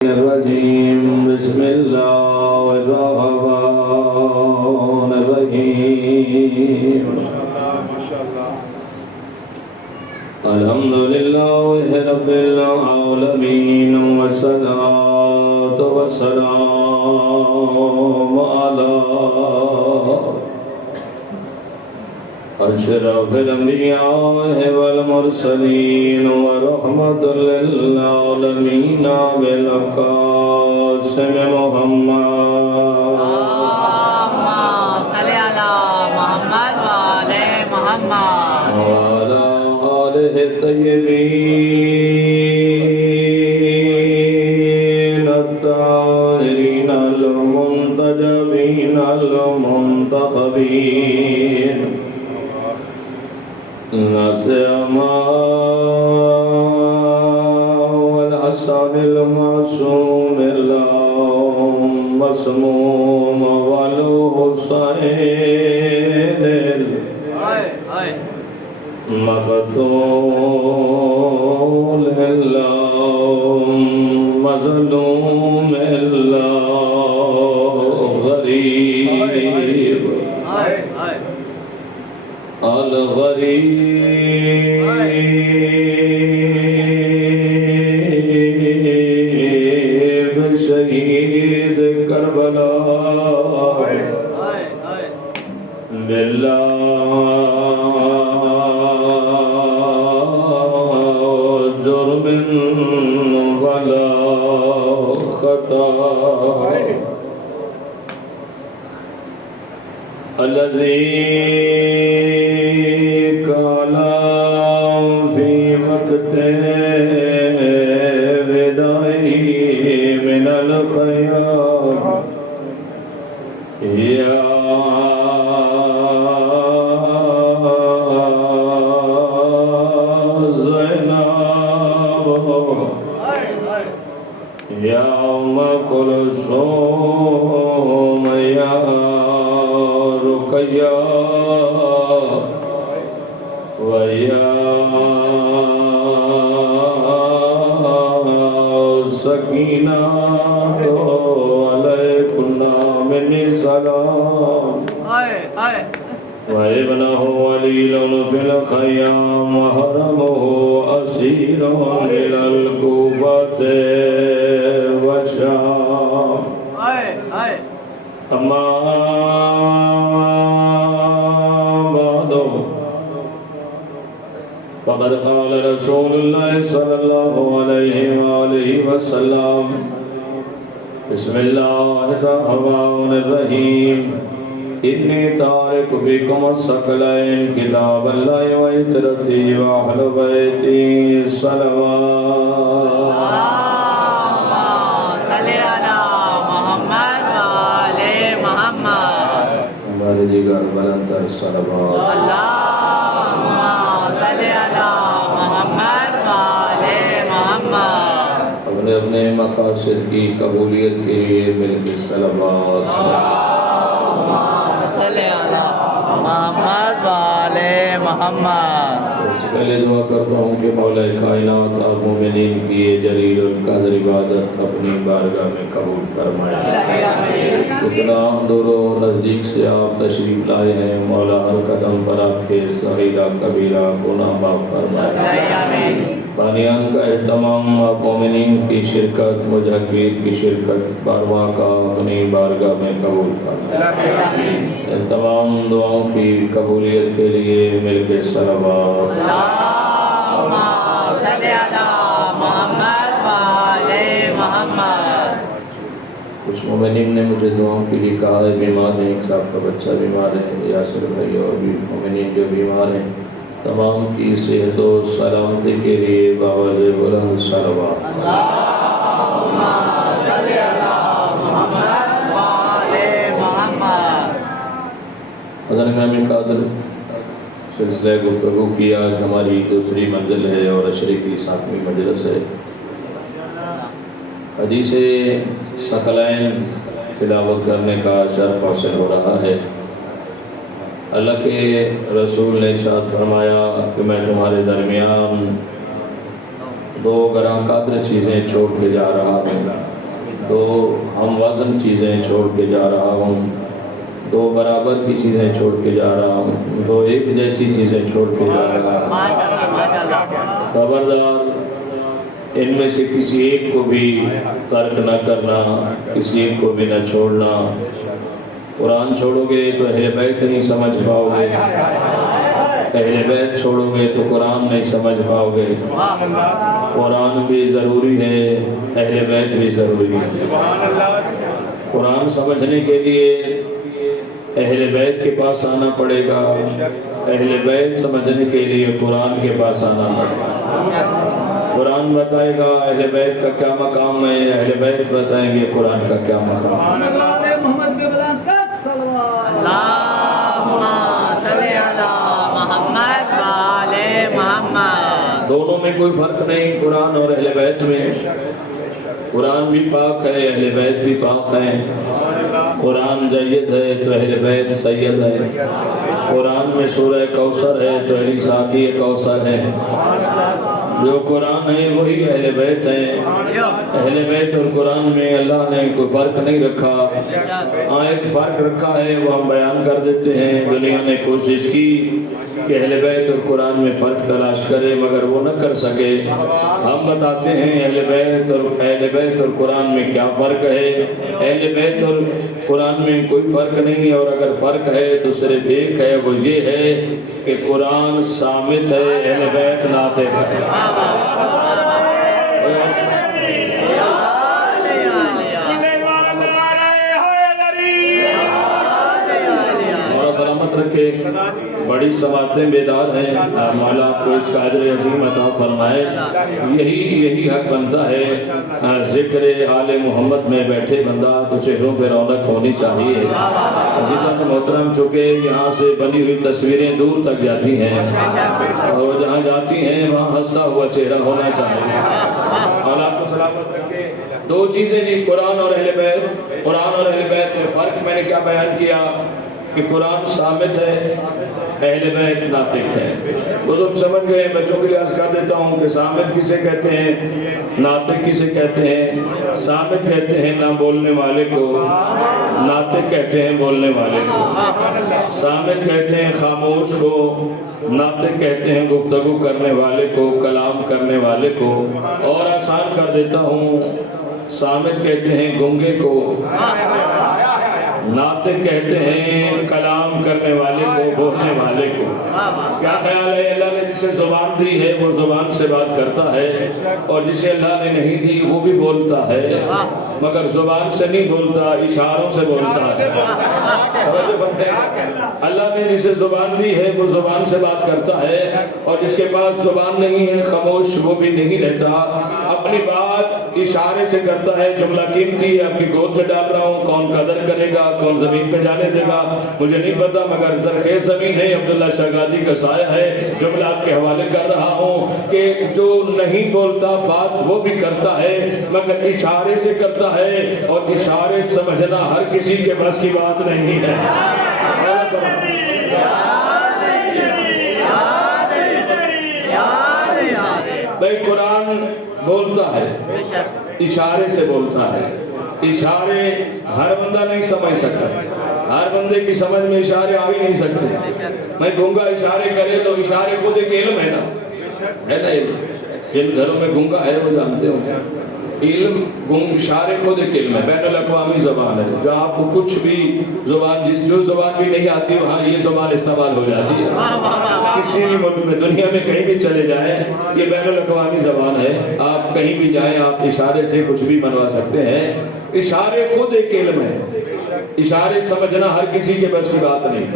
الرجيم بسم الله الرحمن الرحيم الحمد لله رب العالمين والصلاة والسلام على أشرف الأنبياء والمرسلين ورحمة للعالمين بالقاسم محمد اللهم صل على محمد وآل محمد وعلى آله الطيبين الطاهرين المنتجبين المنتخبين نسيما والحسن المعصوم المسموم والحسين المقتول المظلوم الغريب الغريب شهيد كربلاء بلا جرم ولا خطأ الذي قال في وقت وداعه من الخيام يا زينب يا أم كلثوم يا رقيا ويا سكينة عليكنا مني سلام وابنه وليل في الخيام وحرمه أسير إلى الكوفة والشام أما بعد فقد قال رسول الله صلى الله عليه وآله وسلم بسم الله الرحمن الرحيم إني تارك بكم الثقلين كتاب الله وعترتي وأهل بيتي صلوات ہمارے دیگر بلندر صلوات اللهم صل على محمد وآل محمد اپنے اپنے مقاصد کی قبولیت کے لیے مل کے صلوات اللهم صل على محمد وآل محمد اس سے پہلے دعا کرتا ہوں کہ مولا کائنات اور مومنین کی یہ جلیل القدر عبادت اپنی بارگاہ میں قبول فرمائے اتنا دور و نزدیک سے آپ تشریف لائے ہیں مولا ہر قدم پر آپ کے صغیرہ کبیرہ گناہ معاف فرمائے بانیان کا اہتمام آپ مومنین کی شرکت مجاہدین کی شرکت بارواں کا اپنی بارگاہ میں قبول فرمائے ان تمام دعاؤں کی قبولیت کے لیے مل کے صلوات اللهم صل على محمد وآل محمد کچھ مومنین نے مجھے دعاؤں کے لیے کہا ہے بیمار ہیں ایک صاحب کا بچہ بیمار ہے یاسر بھائی اور بھی مومنین جو بیمار ہیں تمام کی صحت و سلامتی کے لیے باوز بلند صلوات اللهم صل على محمد وآل محمد حضرت امام قادر سلسلہ گفتگو کی آج ہماری دوسری منزل ہے اور عشرے کی 7ویں مجلس ہے حدیث ثقلین تلاوت کرنے کا شرف حاصل ہو رہا ہے اللہ کے رسول نے ارشاد فرمایا کہ میں تمہارے درمیان دو گراں قدر چیزیں چھوڑ کے جا رہا ہوں تو ہم وزن چیزیں چھوڑ کے جا رہا ہوں، دو برابر کی چیزیں چھوڑ کے جا رہا ہوں، دو ایک جیسی چیزیں چھوڑ کے جا رہا ہوں۔ خبردار ان میں سے کسی ایک کو بھی ترک نہ کرنا، کسی ایک کو بھی نہ چھوڑنا۔ قرآن چھوڑو گے تو اہل بیت نہیں سمجھ پاؤ گے، اہل بیت چھوڑو گے تو قرآن نہیں سمجھ پاؤ گے۔ قرآن بھی ضروری ہے، اہل بیت بھی ضروری ہے۔ قرآن سمجھنے کے لیے اہل بیت کے پاس آنا پڑے گا، اہل بیت سمجھنے کے لیے قرآن کے پاس آنا پڑے گا۔ قرآن بتائے گا اہل بیت کا کیا مقام ہے، اہل بیت بتائیں گے قرآن کا کیا مقام ہے۔ دونوں میں کوئی فرق نہیں، قرآن اور اہل بیت میں۔ قرآن بھی پاک ہے، اہل بیت بھی پاک ہے۔ قرآن جید ہے تو اہل بیت سید ہے۔ قرآن میں سورہ کوثر ہے تو علی ساقی کوثر ہے۔ جو قرآن ہے وہی اہل بیت ہیں۔ اہل بیت اور قرآن میں اللہ نے کوئی فرق نہیں رکھا، ہاں ایک فرق رکھا ہے وہ ہم بیان کر دیتے ہیں۔ دنیا نے کوشش کی کہ اہل بیت اور قرآن میں فرق تلاش کرے مگر وہ نہ کر سکے۔ ہم بتاتے ہیں اہل بیت اور قرآن میں کیا فرق ہے۔ اہل بیت اور قرآن میں کوئی فرق نہیں، اور اگر فرق ہے تو صرف ایک ہے، وہ یہ ہے کہ قرآن صامت ہے، اہل بیت ناطق ہے۔ رکھے بڑی سماعتیں بیدار ہیں، مولا آپ کو اس قادر عظیم عطا فرمائے۔ یہی حق بنتا ہے، ذکر آل محمد میں بیٹھے بندہ تو چہروں پہ رونق ہونی چاہیے۔ عزیزان محترم، چونکہ یہاں سے بنی ہوئی تصویریں دور تک جاتی ہیں اور جہاں جاتی ہیں وہاں ہنستا ہوا چہرہ ہونا چاہیے۔ اور آپ کو سلامت رکھے۔ دو چیزیں نہیں، قرآن اور اہل بیت۔ قرآن اور اہل بیت میں فرق میں نے کیا بیان کیا کہ قرآن ثابت ہے، اہل بیت ناطق ہے۔ بزرگ سمجھ گئے، بچوں کے لیے عرض کر دیتا ہوں کہ ثابت کسے کہتے ہیں، ناطق کسے کہتے ہیں۔ ثابت کہتے ہیں نہ بولنے والے کو، ناطق کہتے ہیں بولنے والے کو۔ ثابت کہتے ہیں خاموش کو، ناطق کہتے ہیں گفتگو کرنے والے کو، کلام کرنے والے کو۔ اور آسان کر دیتا ہوں، ثابت کہتے ہیں گنگے کو، ناطق کہتے ہیں کلام کرنے والے کو، بولنے والے کو۔ کیا خیال ہے، اللہ نے جسے زبان دی ہے وہ زبان سے بات کرتا ہے، اور جسے اللہ نے نہیں دی وہ بھی بولتا ہے مگر زبان سے نہیں بولتا، اشاروں سے بولتا ہے۔ اللہ نے جسے زبان دی ہے وہ زبان سے بات کرتا ہے، اور جس کے پاس زبان نہیں ہے خاموش وہ بھی نہیں رہتا، اپنی بات اشارے سے کرتا ہے۔ جملہ قیمتی ہے، آپ کی گود میں ڈال رہا ہوں، کون قدر کرے گا، کون زمین پہ جانے دے گا مجھے نہیں پتا، مگر زرخیز زمین ہے، عبداللہ شاہ غازی کا سایہ ہے۔ جملہ آپ کے حوالے کر رہا ہوں کہ جو نہیں بولتا بات وہ بھی کرتا ہے مگر اشارے سے کرتا ہے، اور اشارے سمجھنا ہر کسی کے بس کی بات نہیں ہے۔ بھائی قرآن بولتا ہے، اشارے سے بولتا ہے۔ اشارے ہر بندہ نہیں سمجھ سکتا، ہر بندے کی سمجھ میں اشارے آ ہی نہیں سکتے۔ میں گونگا اشارے کرے تو اشارے خود ایک علم ہے نا علم۔ جن گھروں میں گونگا ہے وہ جانتے ہوں علم، اشارے خود ایک علم ہے، بین الاقوامی زبان ہے۔ جہاں آپ کو کچھ بھی زبان، جو زبان بھی نہیں آتی وہاں یہ زبان استعمال ہو جاتی ہے۔ کسی بھی ملک میں، دنیا میں کہیں بھی چلے جائیں یہ بین الاقوامی زبان ہے، آپ کہیں بھی جائیں آپ اشارے سے کچھ بھی منوا سکتے ہیں۔ اشارے خود ایک علم ہے، اشارے سمجھنا ہر کسی کے بس کی بات نہیں۔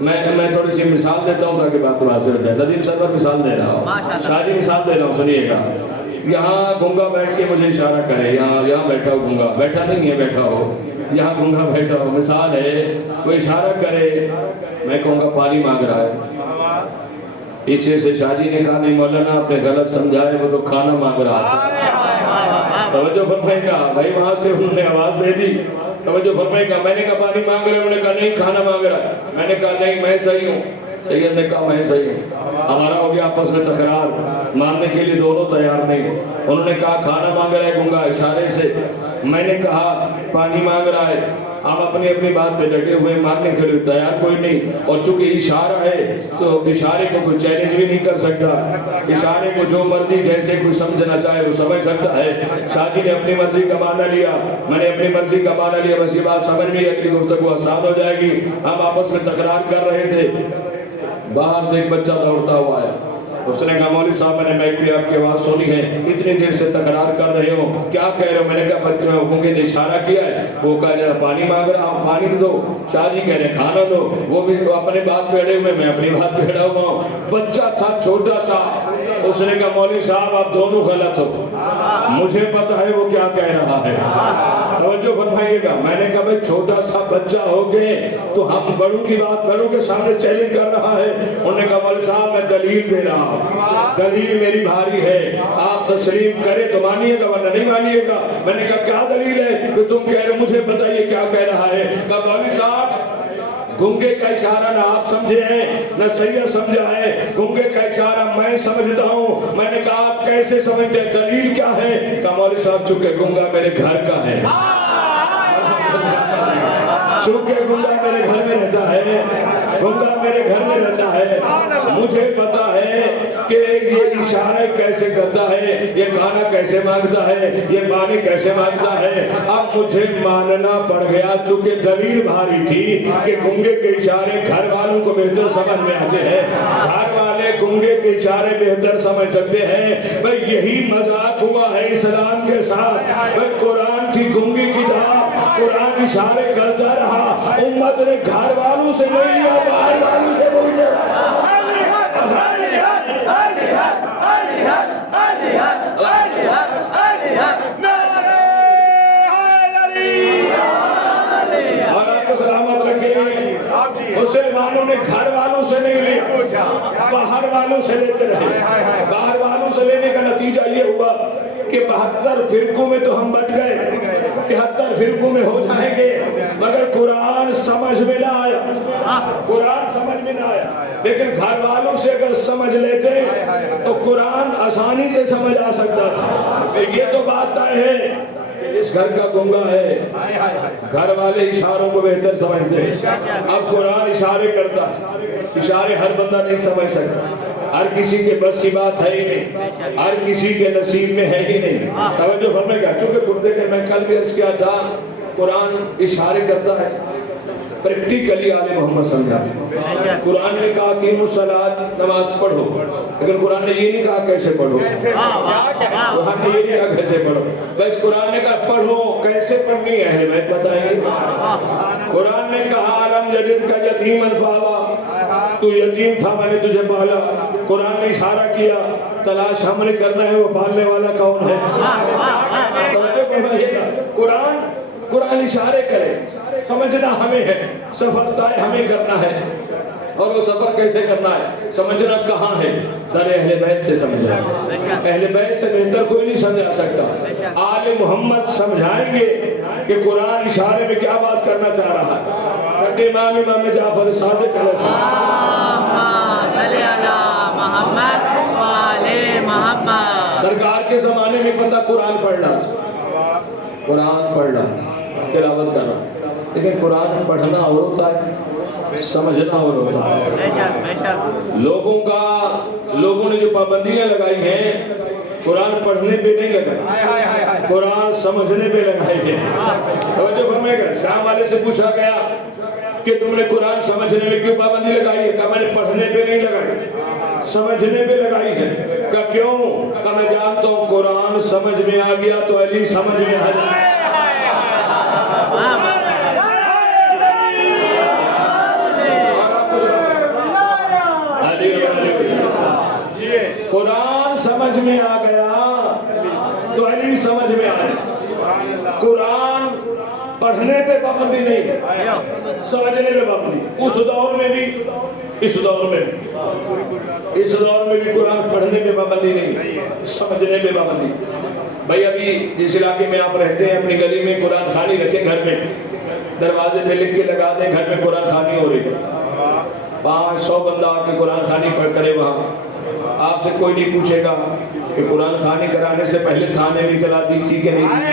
میں تھوڑی سی مثال دیتا ہوں تاکہ بات واضح ہو جائے۔ ندیم صاحب پر مثال دے رہا ہوں، شاعری مثال دے رہا ہوں، سنیے گا۔ یہاں گونگا بیٹھ کے مجھے اشارہ کرے، یہاں بیٹھا ہو گونگا، بیٹھا نہیں ہے بیٹھا ہو، یہاں گونگا بیٹھا ہو، مثال ہے وہ اشارہ کرے، میں کہوں گا پانی مانگ رہا ہے۔ پیچھے سے شاہ جی نے کہا نہیں مولانا آپ نے غلط سمجھائے، وہ تو کھانا مانگ رہا تھا۔ توجہ فرمائے گا بھائی، وہاں سے انہوں نے آواز دے دی، توجہ فرمائے گا۔ میں نے کہا پانی مانگ رہے، انہوں نے کہا نہیں کھانا مانگ رہا ہے۔ میں نے کہا نہیں میں صحیح ہوں، سید نے کہا میں صحیح ہوں۔ ہمارا ہو گیا آپس میں تکرار، ماننے کے لیے دونوں تیار نہیں۔ انہوں نے کہا کھانا مانگ رہا ہے گونگا اشارے سے، میں نے کہا پانی مانگ رہا ہے، ہم اپنی اپنی بات پہ ڈٹے ہوئے، ماننے کے لیے تیار کوئی نہیں، اور چونکہ اشارہ ہے تو اشارے کو کوئی چیلنج بھی نہیں کر سکتا، اشارے کو جو مرضی جیسے کوئی سمجھنا چاہے وہ سمجھ سکتا ہے۔ شاہ جی نے اپنی مرضی کا معنی لیا، میں نے اپنی مرضی کا معنی لیا، بس یہ بات سمجھ میں اگلی گفتگو آسان ہو جائے گی۔ ہم آپس میں تکرار کر رہے تھے، باہر سے ایک بچہ دوڑتا ہوا ہے، اس نے کہا مولوی صاحب میں نے مائک پہ آپ کی آواز سنی ہے، اتنی دیر سے تکرار کر رہے ہو، کیا کہہ رہے ہو؟ میں نے کہا بچے میں گونگے نے اشارہ کیا ہے، وہ کہہ رہے پانی مانگ رہا ہوں، پانی دو۔ شاہ جی کہہ رہے کھانا دو، وہ بھی اپنے بات پہ اڑے ہوئے، میں اپنی بات پہ اڑا ہوا ہوں۔ بچہ تھا چھوٹا سا، اس نے کہا مولوی صاحب آپ دونوں غلط ہو، مجھے پتا ہے وہ کیا کہہ رہا ہے، توجہ فرمائیے گا۔ میں نے کہا بھئی چھوٹا سا بچہ ہو گئے تو ہم بڑوں کی بات بڑوں کے سامنے چیلنج کر رہا ہے۔ انہوں نے کہا مولوی صاحب میں دلیل دے رہا ہوں، دلیل میری بھاری ہے، آپ تسلیم کریں تو مانیے گا ورنہ نہیں مانیے گا۔ میں نے کہا کیا دلیل ہے کہ تم کہہ رہے مجھے بتائیے کیا کہہ رہا ہے؟ کہا مولوی صاحب گنگے کا اشارہ نہ آپ سمجھے ہیں نہ سید سمجھا ہے، گنگے کا اشارہ میں سمجھتا ہوں۔ میں نے کہا آپ کیسے سمجھتے ہیں، دلیل کیا ہے؟ کہا مولوی صاحب چونکہ گنگا میرے گھر کا ہے، چونکہ گنگا میرے گھر میں رہتا ہے، گنگا میرے گھر میں رہتا ہے، مجھے پتا ہے کہ یہ اشارہ کیسے کرتا ہے، یہ کھانا کیسے مانگتا ہے، یہ پانی کیسے مانگتا ہے۔ اب مجھے ماننا پڑ گیا چونکہ دلیل بھاری تھی کہ گنگے کے اشارے گھر والوں کو بہتر سمجھ میں آتے ہیں، گھر والے گنگے کے اشارے بہتر سمجھ سکتے ہیں۔ بھئی یہی مذاق ہوا ہے اسلام کے ساتھ۔ بھئی قرآن کی گنگی کتاب، قرآن اشارے کرتا رہا، امت نے گھر والوں سے نہیں لیا، باہر والوں سے بولتے رہا۔ اور آپ کو سلامت رکھیں، مسلمانوں نے گھر والوں سے نہیں لیا، باہر والوں سے لیتے رہے۔ باہر والوں سے لینے کا نتیجہ یہ ہوا کہ 72 فرقوں میں تو ہم بٹ گئے، 73 فرقوں میں ہو جائیں گے، مگر قرآن سمجھ میں نہ آیا، قرآن سمجھ میں نہ آیا۔ لیکن گھر والوں سے اگر سمجھ لیتے تو قرآن آسانی سے سمجھ آ سکتا تھا۔ یہ تو بات طے ہے، اس گھر کا گنگا ہے، گھر والے اشاروں کو بہتر سمجھتے ہیں۔ اب قرآن اشارے کرتا ہے، اشارے ہر بندہ نہیں سمجھ سکتا، ہر کسی کے بس کی بات ہے ہی نہیں، ہر کسی کے نصیب میں ہے ہی نہیں۔ توجہ فرمائے گا، چونکہ پردے کے میں کل بھی عرض کیا تھا، قرآن اشارے کرتا ہے، پریکٹیکلی آل محمد سمجھاتے ہیں۔ قرآن نے کہا کہ الصلاۃ نماز پڑھو، لیکن قرآن نے یہ نہیں کہا کیسے پڑھو، قرآن نے یہ نہیں کہا کیسے پڑھو، بس قرآن نے کہا پڑھو، کیسے پڑھنی ہے اہل بیت بتائیں گے۔ قرآن نے کہا الم یجدک یتیما فآویٰ، تو یتیم تھا میں نے تجھے پالا۔ قرآن نے اشارہ کیا تلاش ہم نے کرنا ہے وہ پالنے والا کون ہے۔ قرآن اشارے کرے، سمجھنا ہمیں ہے، سفر طے ہمیں کرنا ہے، اور وہ سفر کیسے کرنا ہے، سمجھنا کہاں ہے، در اہل بیت سے سمجھنا ہے۔ اہل بیت سے بہتر کوئی نہیں سمجھا سکتا۔ آل محمد سمجھائیں گے کہ قرآن اشارے میں کیا بات کرنا چاہ رہا ہے۔ چھٹے امام جعفر صادق علیہ السلام سرکار کے زمانے میں بندہ قرآن پڑھ رہا تھا، قرآن پڑھ رہا تھا، تلاوت کر رہا، لیکن قرآن پڑھنا اور ہوتا ہے، سمجھنا اور ہوتا ہے۔ لوگوں نے جو پابندیاں لگائی ہیں قرآن پڑھنے پہ نہیں لگائی، قرآن سمجھنے پہ لگائی ہیں۔ توجہ فرمائے گا، شام والے سے پوچھا گیا کہ تم نے قرآن سمجھنے میں کیوں پابندی لگائی ہے؟ کہا میں نے پڑھنے پہ نہیں لگائی، سمجھنے پہ لگائی ہے۔ کہا کیوں؟ کہا میں جانتا ہوں قرآن سمجھ میں آ گیا تو علی سمجھ میں آ جائے۔ قرآن سمجھ میں آ گیا تو علی سمجھ میں آ جائے۔ قرآن پڑھنے پہ پابندی نہیں، سمجھنے پہ پابندی۔ اس دور میں بھی اس دور میں بھی قرآن پڑھنے پہ پابندی نہیں، سمجھنے پہ پابندی۔ بھائی ابھی جس علاقے میں آپ رہتے ہیں اپنی گلی میں قرآن خوانی رکھیں، گھر میں دروازے پہ لکھ کے لگا دیں گھر میں قرآن خوانی ہو رہی ہے، 500 بندہ آ کے قرآن خوانی پڑھ کرے وہاں، آپ سے کوئی نہیں پوچھے گا کہ قرآن خوانی کرانے سے پہلے تھانے میں اطلاع دی تھی کہ نہیں دی۔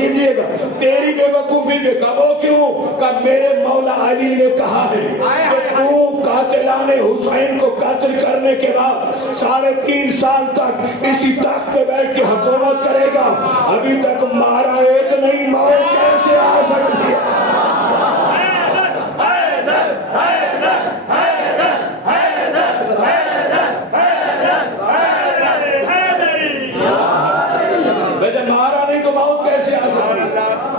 کیجئے گا تیری بے وقوفی پہ کہا وہ کیوں کہ میرے مولا علی نے کہا ہے کہ تو قاتلان حسین کو قتل کرنے کے بعد 3.5 سال تک اسی تخت پہ بیٹھ کے حکومت کرے گا ابھی تک مارا ایک نہیں موت کیسے آ سکتی ہے مارا نہیں تو موت کیسے آ سکتی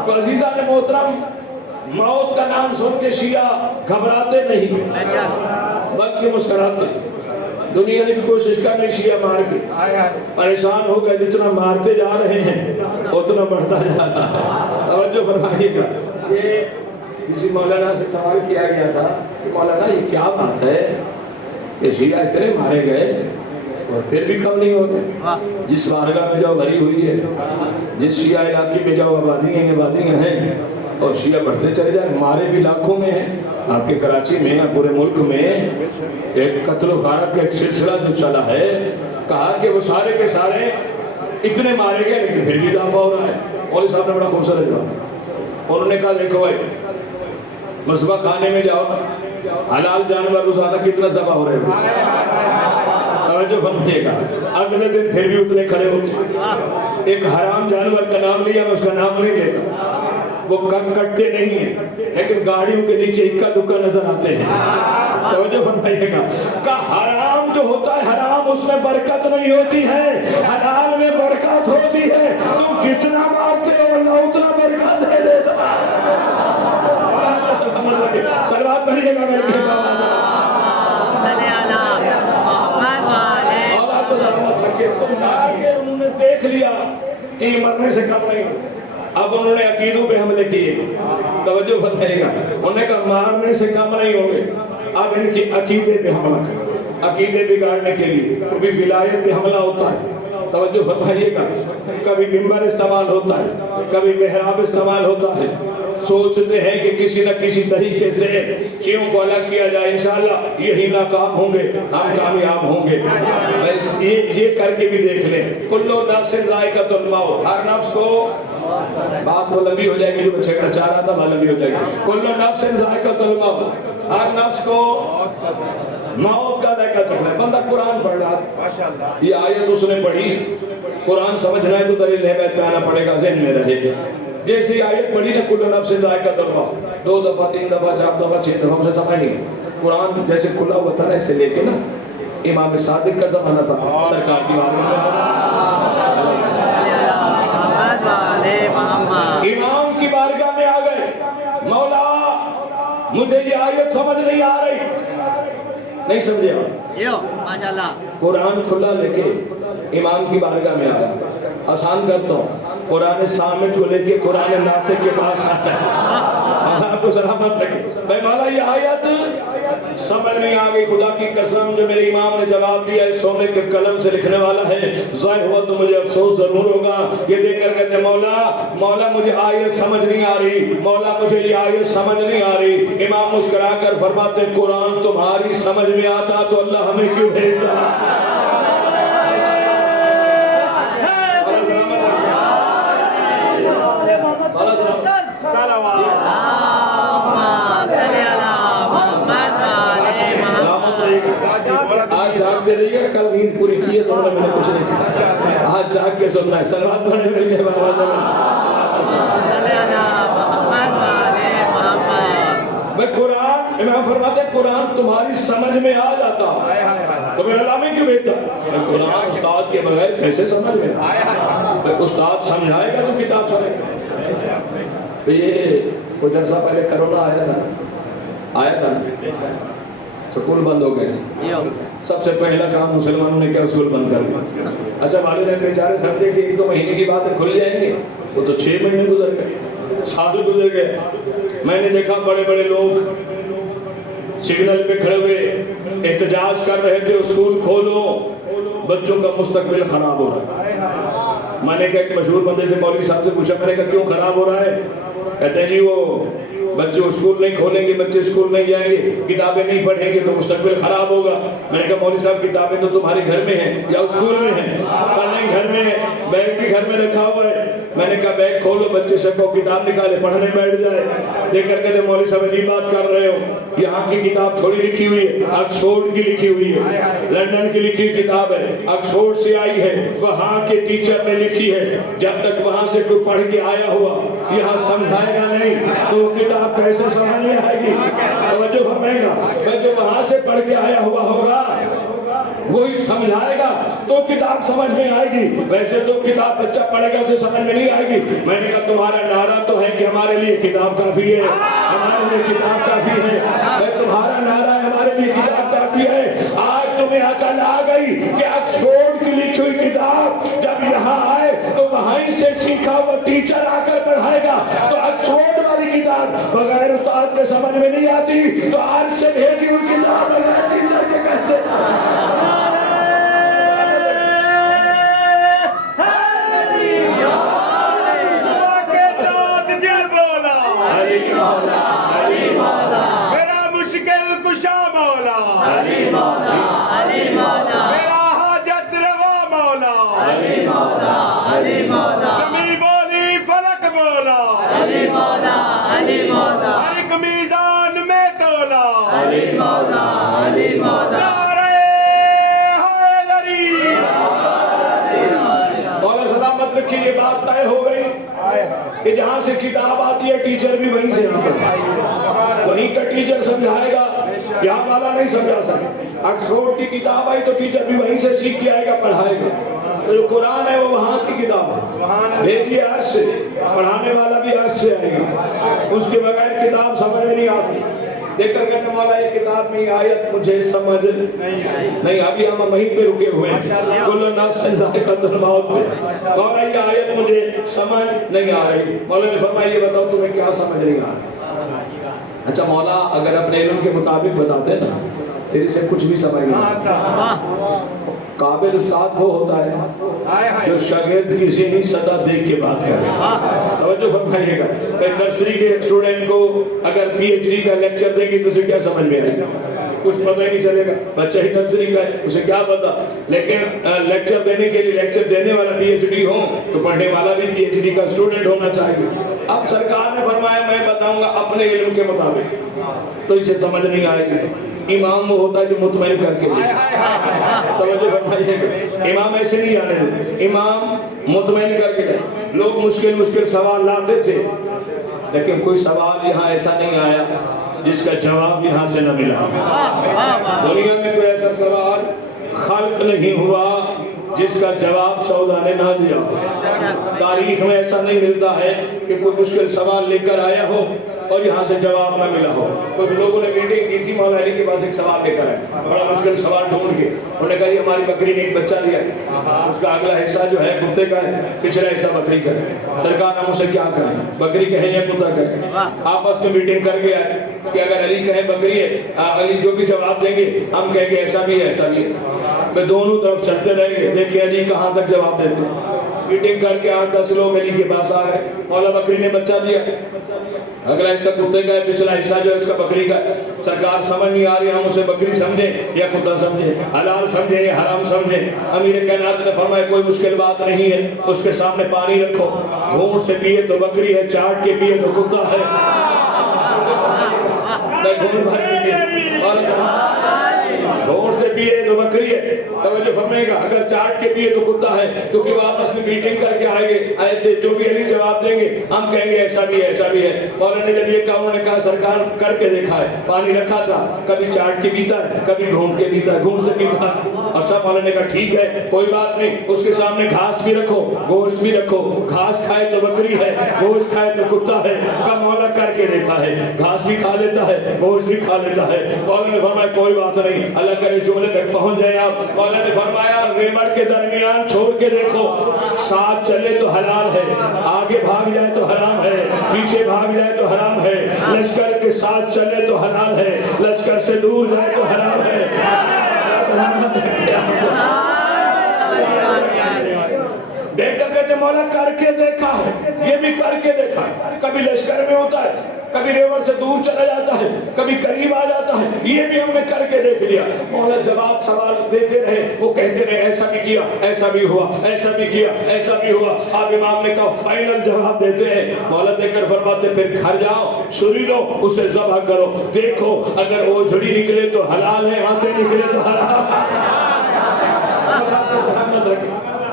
تو عزیزہ نے محترم موت کا نام سن کے شیعہ گھبراتے نہیں بلکہ مسکراتے دنیا نے بھی کوشش کر لی شیعہ مار کے پریشان ہو گئے جتنا مارتے جا رہے ہیں اتنا بڑھتا جا رہا ہے توجہ فرمائیے گا یہ کسی مولانا سے سوال کیا گیا تھا کہ مولانا یہ کیا بات ہے کہ شیعہ اتنے مارے گئے اور پھر بھی کم نہیں ہوتے جس بارگاہ میں جاؤ بھری ہوئی ہے جس شیعہ علاقے میں جاؤ آبادیاں ہیں اور شیعہ بڑھتے چلے جائیں مارے بھی لاکھوں میں ہیں آپ کے کراچی میں پورے ملک میں ایک قتل و غارت کا ایک سلسلہ جو چلا ہے کہا کہ وہ سارے کے سارے اتنے مارے گئے لیکن پھر بھی دافع ہو رہا ہے مولوی صاحب نے بڑا خوبصورت جواب انہوں نے کہا دیکھو بھائی مصباح خانے میں جاؤ حلال جانور روزانہ کتنا ذبح ہو رہے ہو توجہ فرمائیے گا اگلے دن پھر بھی اتنے کھڑے ہوتے ایک حرام جانور کا نام لیا میں اس کا نام نہیں لیتا وہ کٹتے نہیں ہیں لیکن گاڑیوں کے نیچے اکا دکا نظر آتے ہیں توجہ فرمائیے گا کہ حرام جو ہوتا ہے حرام اس میں برکت نہیں ہوتی ہے حلال میں برکت ہوتی ہے تم کتنا مارتے ہو اللہ اتنا برکت دے دیتا سلوات پڑھیے گا میرے کے بابا اور آپ کو سلامت رکھے تو مار کے انہوں نے دیکھ لیا کہ مرنے سے کم نہیں اب انہوں نے عقیدوں پہ حملے کیے توجہ فرمائیے گا انہوں نے کہا مارنے سے کم نہیں ہوں گے اب ان کی عقیدے پہ حملہ کریں عقیدے بگاڑنے کے لیے کبھی ولایت پہ حملہ ہوتا ہے توجہ فرمائیے گا کبھی منبر استعمال ہوتا ہے کبھی محراب استعمال ہوتا ہے سوچتے ہیں کہ کسی نہ کسی طریقے سے شیعوں کو الگ کیا جائے انشاءاللہ یہی ناکام ہوں گے ہم کامیاب ہوں گے یہ کر کے بھی دیکھ لیں کلو نفس ذائقۃ الموت ہر نفس کو بات وہ لمبی ہو جائے گی جو بچے کا چاہ رہا تھا وہ لمبی ہو جائے گی کلو نفس ذائقۃ الموت ہر نفس کو موت کا ذائقہ چکھنا ہے بندہ قرآن پڑھ رہا یہ آیت اس نے پڑھی قرآن سمجھنا ہے تو دلیل نعمت پہ آنا پڑے گا ذہن میں رہے جیسی آیت پڑھی نا کل نفس ذائقۃ الموت 2 دفعہ 3 دفعہ 4 دفعہ 6 دفعہ اسے سمجھ نہیں قرآن جیسے کھلا ہوا تھا ایسے لے کے نا امام صادق کا زمانہ تھا سرکار کی بارگاہ میں امام کی بارگاہ میں آ گئے مولا مجھے یہ آیت سمجھ نہیں آ رہی نہیں سمجھے قرآن کھلا لے کے امام کی بارگاہ میں آیا آسان کرتا ہوں قرآن سامت کو لے کے قرآن ناطق کے پاس آتا ہے آپ کو سلامت رکھے بھائی مولا یہ آیت سمجھ نہیں آگئی خدا کی قسم جو میرے امام نے جواب دیا ہے سونے کے قلم سے لکھنے والا ہے ظاہر ہوا تو مجھے افسوس ضرور ہوگا یہ دیکھ کر کہتے مولا مجھے آیت سمجھ نہیں آ رہی مولا مجھے یہ آیت سمجھ نہیں آ رہی امام مسکرا کر فرماتے قرآن تمہاری سمجھ میں آتا تو اللہ ہمیں کیوں بھیجتا آج جاگتے رہیے کل نیند پوری کی ہے تو میں نے کچھ نہیں کہا آج جاگ کے سننا ہے سلوات پڑھنے کے لیے بابا میں قرآن امام فرماتے قرآن تمہاری سمجھ میں آ جاتا تو میرا علامہ کیوں بیٹھتا قرآن استاد کے بغیر کیسے سمجھ میں استاد سمجھائے گا تو کتاب سمجھے گا یہ کچھ عرصہ پہلے کرونا آیا تھا سکول بند ہو گئے تھے سب سے پہلا کام مسلمانوں نے کیا سکول بند کر دیا اچھا والدین بیچارے سمجھے کہ 1-2 مہینے کی بات ہے کھل جائیں گے وہ تو 6 مہینے گزر گئے سال گزر گئے میں نے دیکھا بڑے بڑے لوگ سگنل پہ کھڑے ہوئے احتجاج کر رہے تھے اسکول کھولو بچوں کا مستقبل خراب ہو رہا ہے میں نے کہا ایک مشہور بندے سے مولوی صاحب سے پوچھا میں نے کہا کیوں خراب ہو رہا ہے کہتے ہیں جی وہ بچے اسکول نہیں کھولیں گے بچے اسکول نہیں جائیں گے کتابیں نہیں پڑھیں گے تو مستقبل خراب ہوگا میں نے کہا مولوی صاحب کتابیں تو تمہارے گھر میں ہیں یا اسکول میں ہیں پڑھنے گھر میں ہے بیگ بھی گھر میں رکھا ہوا ہے میں نے کہا بیگ کھولو، بچے سے کو کتاب نکالے پڑھنے بیٹھ جائے۔ دیکھ کر کہتے مولوی صاحب عجیب بات کر رہے ہو، یہاں کی کتاب تھوڑی لکھی ہوئی ہے، آکسفورڈ کی لکھی ہوئی ہے، لندن کی لکھی کتاب ہے، آکسفورڈ سے آئی ہے، وہاں کے ٹیچر نے لکھی ہے۔ جب تک وہاں سے کوئی پڑھ کے آیا ہوا یہاں سمجھائے گا نہیں تو وہ کتاب کیسے سمجھ میں آئے گی؟ توجہ فرمائے گا، میں جو وہاں سے پڑھ کے آیا ہوا ہوگا وہی سمجھائے گا تو کتاب سمجھ میں آئے گی، ویسے تو کتاب بچہ پڑھے گا اسے سمجھ میں نہیں آئے گی۔ میں نے کہا تمہارا نعرہ تو ہے کہ ہمارے لیے کتاب کافی ہے، ہمارے لیے کتاب کافی ہے، تمہارا نعرہ ہے ہمارے لیے کتاب کافی ہے۔ آج تمہیں عقل آ گئی کہ آکسفورڈ کی لکھی ہوئی کتاب جب یہاں آئے تو وہیں سے سیکھا وہ ٹیچر آ کر پڑھائے گا، تو آکسفورڈ والی کتاب بغیر استاد کے سمجھ میں نہیں آتی، تو آج سے بھیجی ہوئی کتاب بغیر ٹیچر کے کیسے میرا مشکل کشا مولا، میرا حاجت روا مولا، زمین بولی فلک مولا، ہر ایک میزان میں تولا، نعرہ حیدری۔ مولا سلامت رکھی، یہ بات طے ہو گئی کہ جہاں سے کتاب آتی ہے ٹیچر بھی وہیں سے آتا ہے، وہیں کا ٹیچر سمجھائے گا، یہاں والا نہیں سمجھا سکتا۔ آکسفورڈ کی کتاب آئی تو ٹیچر بھی وہیں سے سیکھ کے آئے گا، پڑھائے گا۔ تو جو قرآن ہے وہ وہاں کی کتاب ہے، بھیجیے آج سے، پڑھانے والا بھی آج سے آئے گا، اس کے بغیر کتاب سمجھ میں نہیں آ سکتی۔ دیکھ کر کہتے مولا یہ کتاب میں آیت مجھے سمجھ نہیں، ابھی ہم وہیں پہ رکے ہوئے ہیں، کل نفس ذائقۃ الموت پہ۔ مولا یہ آیت مجھے سمجھ نہیں آ رہی۔ مولا نے فرمایا یہ بتاؤ تمہیں کیا سمجھ نہیں آ رہی؟ اچھا مولا اگر اپنے علم کے مطابق بتاتے نا تیرے سے کچھ بھی سمجھ نہیں آتا۔ قابل استاد وہ ہوتا ہے جو شاگرد کی ذہنی سطح دیکھ کے بات کرے۔ توجہ فرمائیے گا، نرسری کے اسٹوڈنٹ کو اگر پی ایچ ڈی کا لیکچر دیں گے تو اسے کیا سمجھ میں آئے گا؟ کچھ پتہ ہی نہیں چلے گا، بچہ ہی نرسری کا ہے اسے کیا پتا۔ لیکن لیکچر دینے کے لیے لیکچر دینے والا پی ایچ ڈی ہو تو پڑھنے والا بھی پی ایچ ڈی کا اسٹوڈنٹ ہونا چاہیے۔ اب سرکار نے فرمایا میں بتاؤں گا اپنے علم کے مطابق، تو اسے سمجھ نہیں آئے گی۔ امام وہ ہوتا ہے جو مطمئن کر کے دے، سمجھے بتائیے گا، امام ایسے نہیں آنے دیتے، امام مطمئن کر کے دے۔ لوگ مشکل سوال لاتے تھے لیکن کوئی سوال یہاں ایسا نہیں آیا جس کا جواب یہاں سے نہ ملا۔ دنیا میں کوئی ایسا سوال خلق نہیں ہوا جس کا جواب 14 نے نہ دیا۔ تاریخ میں ایسا نہیں ملتا ہے کہ کوئی مشکل سوال لے کر آیا ہو اور یہاں سے جواب نہ ملا ہو۔ کچھ لوگوں نے میٹنگ کی تھی، مولا علی کے پاس ایک سوال لے کر آئے، بڑا مشکل سوال ڈھونڈ کے، انہوں نے کہا یہ ہماری بکری نے ایک بچہ دیا ہے، اس کا اگلا حصہ جو ہے کتے کا ہے، پچھلا حصہ بکری کا ہے، سرکار ہم اسے کیا کریں، بکری کہیں یا کتا کہیں؟ آپس میں میٹنگ کر کے آئے کہ اگر علی کہے بکری ہے، علی جو بھی جواب دیں گے ہم کہیں گے ایسا بھی ہے ایسا بھی ہے۔ میں دونوں طرف چلتے رہیں گے، دیکھیں علی کہاں تک جواب دیتے ہیں۔ میٹنگ کر کے 8-10 لوگ علی کے پاس آ گئے، مولا بکری نے بچہ دیا، اگلا حصہ کتے کا ہے، پچھلا حصہ جو ہے اس کا بکری کا ہے۔ سرکار سمجھ نہیں آ رہی ہم اسے بکری سمجھیں یا کتا سمجھیں، حلال سمجھیں یا حرام سمجھیں۔ امیر کائنات نے فرمایا کوئی مشکل بات نہیں ہے، اس کے سامنے پانی رکھو، گھونٹ سے پیے تو بکری ہے، چاٹ کے پیے تو کتا ہے۔ گھونٹ سے پیے تو بکری ہے، توجہ فرمائے گا، اگر چاٹ کے پیے تو کتا ہے، کیونکہ وہ آپس میں میٹنگ کر کے آئے تھے، جو بھی علی جواب دیں گے ہم کہیں گے ایسا بھی ہے ایسا بھی ہے۔ مولا نے جب یہ کہا انہوں نے کہا سرکار کر کے دیکھا ہے، پانی رکھا تھا، کبھی چاٹ کے پیتا ہے کبھی گھونٹ کے پیتا ہے، گھونٹ سے پیتا ہے۔ اچھا مولا نے کہا ٹھیک ہے کوئی بات نہیں، اس کے سامنے گھاس بھی رکھو گوشت بھی رکھو، گھاس کھائے تو بکری ہے گوشت کھائے تو کتا ہے۔ کہا مولا کر کے دیکھا ہے، گھاس بھی کھا لیتا ہے گوشت بھی کھا لیتا ہے۔ مولا نے فرمایا کوئی بات نہیں، اللہ کرے جملے تک پہنچ جائے آپ۔ مولا نے فرمایا ریمڑ کے درمیان چھوڑ کے دیکھو، ساتھ چلے تو حلال ہے، آگے بھاگ جائے تو حرام ہے، پیچھے بھاگ جائے تو حرام ہے، لشکر کے ساتھ چلے تو حلال ہے، لشکر سے دور جائے تو حرام ہے۔ دیکھ کر کہتے مولا کر کے دیکھا ہے، یہ بھی کر کے دیکھا ہے۔ کبھی لشکر میں ہوتا ہے کبھی ریور سے دور چلا جاتا ہے، کبھی قریب آ جاتا ہے، یہ بھی ہم نے کر کے دیکھ لیا۔ مولا جواب سوال دیتے رہے، وہ کہتے رہے ایسا بھی کیا، ایسا بھی ہوا، ایسا بھی کیا، ایسا بھی ہوا۔ اب امام نے کہا فائنل جواب دیتے ہیں۔ مولا دے کر فرماتے پھر گھر جاؤ، چھری لو، اسے ذبح کرو، دیکھو اگر اوجھڑی نکلے تو حلال ہے، آنکھیں نکلے تو حلال ہے۔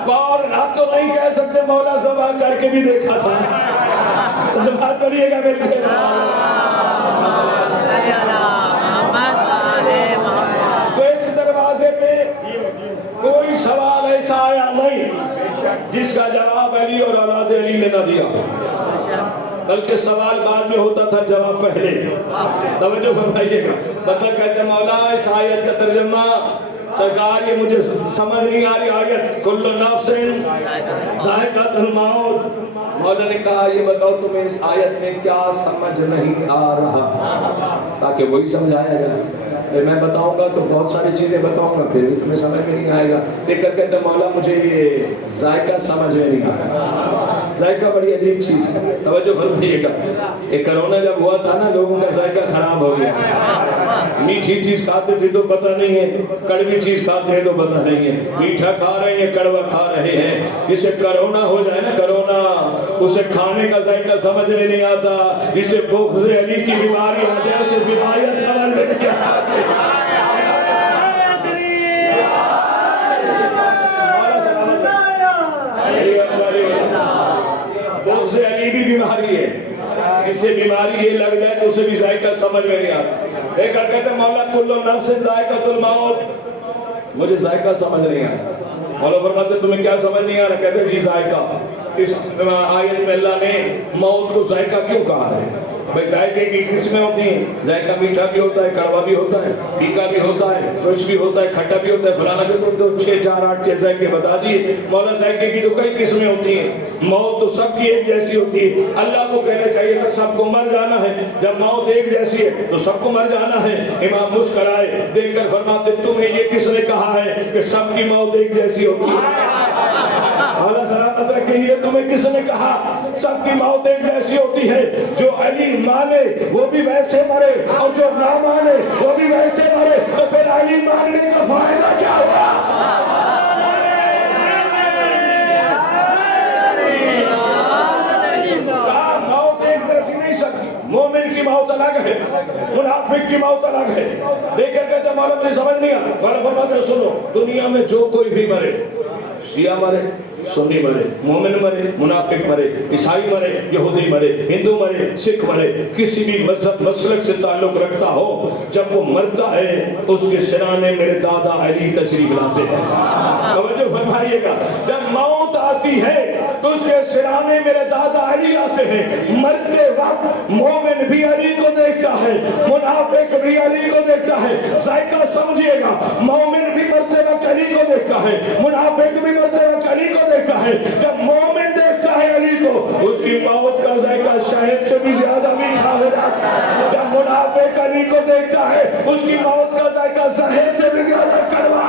فوراً آپ تو نہیں کہہ سکتے مولا ذبح کر کے بھی دیکھا تھا۔ سلوات پڑھیے گا میرے لیے۔ تو اس دروازے پہ کوئی سوال ایسا آیا نہیں جس کا جواب علی اور اولاد علی نے نہ دیا، بلکہ سوال بعد میں ہوتا تھا، جواب پہلے۔ توجہ فرمائیے گا۔ بندہ کہتے مولا اس آیت کا ترجمہ سرکار یہ مجھے سمجھ نہیں آ رہی آیت کل نفس ذائقۃ الموت۔ مولا نے کہا یہ بتاؤ تمہیں اس آیت میں کیا سمجھ نہیں آ رہا، تاکہ وہی سمجھایا گا۔ میں بتاؤں گا تو بہت ساری چیزیں بتاؤں گا، پھر بھی تمہیں سمجھ میں نہیں آئے گا۔ دیکھ کر کہتے مولا مجھے یہ ذائقہ سمجھ میں نہیں آتا۔ ذائقہ بڑی عجیب چیز ہے، توجہ فرمائیے گا۔ یہ کرونا جب ہوا تھا نا، لوگوں کا ذائقہ خراب ہو گیا۔ میٹھی چیز کھاتے تھے تو پتہ نہیں ہے، کڑوی چیز کھاتے ہیں تو پتہ نہیں ہے، میٹھا کھا رہے ہیں، کڑوا کھا رہے ہیں۔ جسے کرونا ہو جائے نا، کرونا، اسے کھانے کا ذائقہ سمجھ میں نہیں آتا۔ جسے بغض علی کی بیماری آ جائے اسے بیماریت سمجھ میں نہیں آتی۔ بغض علی بھی بیماری ہے، جسے بیماری یہ لگ جائے تو اسے بھی ذائقہ سمجھ میں نہیں آتا۔ ایک کہتے مولا کل نفس ذائقۃ الموت، مجھے ذائقہ سمجھ نہیں آتا۔ مولا فرماتے تمہیں کیا سمجھ نہیں آ رہا؟ کہتے جی ذائقہ۔ اس آیت میں اللہ نے موت کو ذائقہ کیوں کہا ہے؟ بھئی ذائقے کی قسمیں ہوتی ہیں، ذائقہ میٹھا بھی ہوتا ہے، کڑوا بھی ہوتا ہے، پھیکا بھی ہوتا ہے، ترش بھی ہوتا ہے، کھٹا بھی ہوتا ہے، فلانا بھی ہوتا ہے۔ 6 4 8 ذائقے بتا دیے۔ مولا ذائقے کی تو کئی قسمیں ہوتی ہیں، موت تو سب کی ایک جیسی ہوتی ہے۔ اللہ کو کہنا چاہیے کہ سب کو مر جانا ہے، جب موت ایک جیسی ہے تو سب کو مر جانا ہے۔ امام مسکرائے دیکھ کر فرماتے تمہیں یہ کس نے کہا ہے کہ سب کی موت ایک جیسی ہوتی ہے؟ اللہ سلامت رکھے، یہ تمہیں کس نے کہا سب کی موت ایک جیسی ہوتی ہے؟ جو علی مانے وہ بھی ویسے مرے اور جو نہ مانے وہ بھی ویسے مرے، تو پھر علی ماننے کا فائدہ کیا ہوا؟ کہا موت ایک جیسی نہیں سکتی، مومن کی موت الگ ہے، منافق کی موت الگ ہے۔ دیکھ کر کہتے مولا مجھے سمجھ نہیں آتا۔ مولا فرماتے سنو، دنیا میں جو کوئی بھی مرے، شیعہ مرے، سنی مرے، مومن مرے، منافق مرے، عیسائی مرے، یہودی مرے، ہندو مرے، سکھ مرے، کسی بھی مذہب مسلک سے تعلق رکھتا ہو، جب وہ مرتا ہے اس کے سرانے میرے دادا علی تشریف لاتے ہیں۔ توجہ فرمائیے گا، جب موت آتی ہے تو اس کے سرانے میرے دادا علی آتے ہیں۔ مرتے وقت مومن بھی علی کو دیکھتا ہے، منافق بھی علی کو دیکھتا ہے۔ ذائقہ سمجھیے گا، مومن بھی مرتے وقت علی کو دیکھتا ہے، منافق بھی مرتے وقت علی کو دیکھتا ہے۔ جب مومن دیکھتا ہے علی کو، اس کی موت کا ذائقہ شہد سے بھی زیادہ میٹھا ہو جاتا ہے۔ جب منافق علی کو دیکھتا ہے، اس کی موت کا ذائقہ شہد سے بھی زیادہ کڑوا۔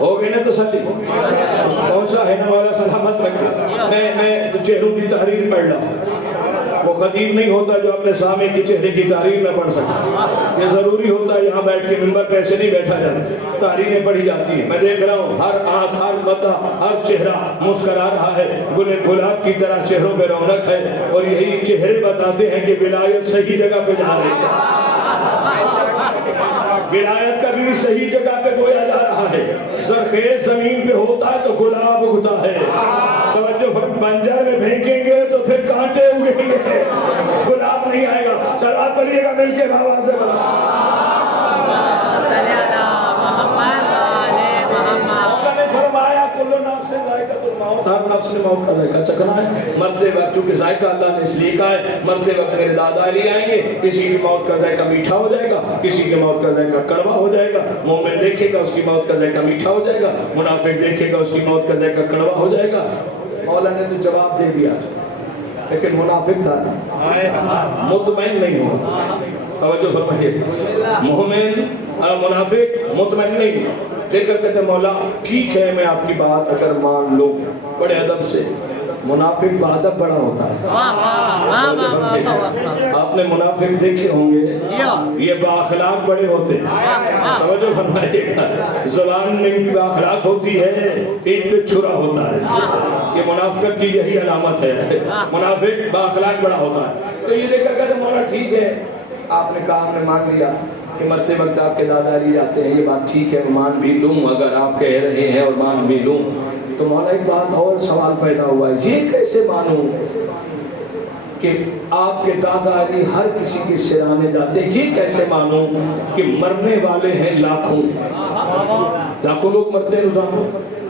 ہو گئی نا تسلی؟ پہنچا ہے نا مولا سلامت رکھے۔ میں چہروں کی تحریر پڑھ رہا، وہ خطیب نہیں ہوتا جو اپنے سامنے کی چہرے کی تحریر نہ پڑھ سکتا۔ یہ ضروری ہوتا ہے، یہاں بیٹھ کے ممبر پہ ایسے نہیں بیٹھا جاتا، تحریریں پڑھی جاتی ہیں۔ میں دیکھ رہا ہوں ہر آنکھ، ہر مدہ، ہر چہرہ مسکرا رہا ہے، گل گلاب کی طرح چہروں پہ رونق ہے، اور یہی چہرے بتاتے ہیں کہ ولایت صحیح جگہ پہ جا رہی ہے۔ ولایت کا بھی صحیح جگہ پہ بویا جا رہا ہے۔ زرخیز زمین پہ ہوتا ہے تو گلاب اگتا ہے، توجہ بنجر میں پھینکیں گے تو پھر کانٹے اگیں گے، گلاب نہیں آئے گا۔ صلوات پڑھیے گا مل کے آواز سے بلا۔ مولا نے فرمایا کل نفس ذائقۃ الموت، ہر نفس نے موت کا ذائقہ چکھنا ہے۔ مرتے وقت چونکہ ذائقہ اللہ نے اس لیے کہا ہے، مرتے وقت میرے دادا علی آئیں گے، کسی کی موت کا ذائقہ میٹھا ہو جائے گا، کسی کی موت کا ذائقہ کڑوا ہو جائے گا۔ مومن دیکھے گا اس کی موت کا ذائقہ میٹھا ہو جائے گا، منافق دیکھے گا اس کی موت کا ذائقہ کڑوا ہو جائے گا۔ مولا نے تو جواب دے دیا، لیکن منافق تھا نا، مطمئن نہیں ہوا. توجہ فرمائیے، مومن منافق مطمئن نہیں. دیکھ کر کہتے مولا ٹھیک ہے میں آپ کی بات اگر مان لوں، بڑے ادب سے. منافق بادب بڑا ہوتا ہے. آپ نے منافق دیکھے ہوں گے، یہ بااخلاق بڑے ہوتے ہیں. توجہ فرمائیے گا، زبان میں بھی بااخلاق ہوتی ہے، پیٹ پہ چھرا ہوتا ہے. یہ منافقت کی یہی علامت ہے، منافق بااخلاق بڑا ہوتا ہے. تو یہ دیکھ کر کہتے مولا ٹھیک ہے، آپ نے کہا ہم نے مان لیا کہ مرتے وقت آپ کے دادا علی جاتے ہیں، یہ بات ٹھیک ہے میں مان بھی لوں، اگر آپ کہہ رہے ہیں اور مان بھی لوں. تو مولا ایک بات اور سوال پیدا ہوا ہے، یہ کیسے مانوں کہ آپ کے دادا علی ہر کسی کے سرانے جاتے ہیں؟ یہ کیسے مانوں کہ مرنے والے ہیں لاکھوں لوگ مرتے ہیں روزانہ،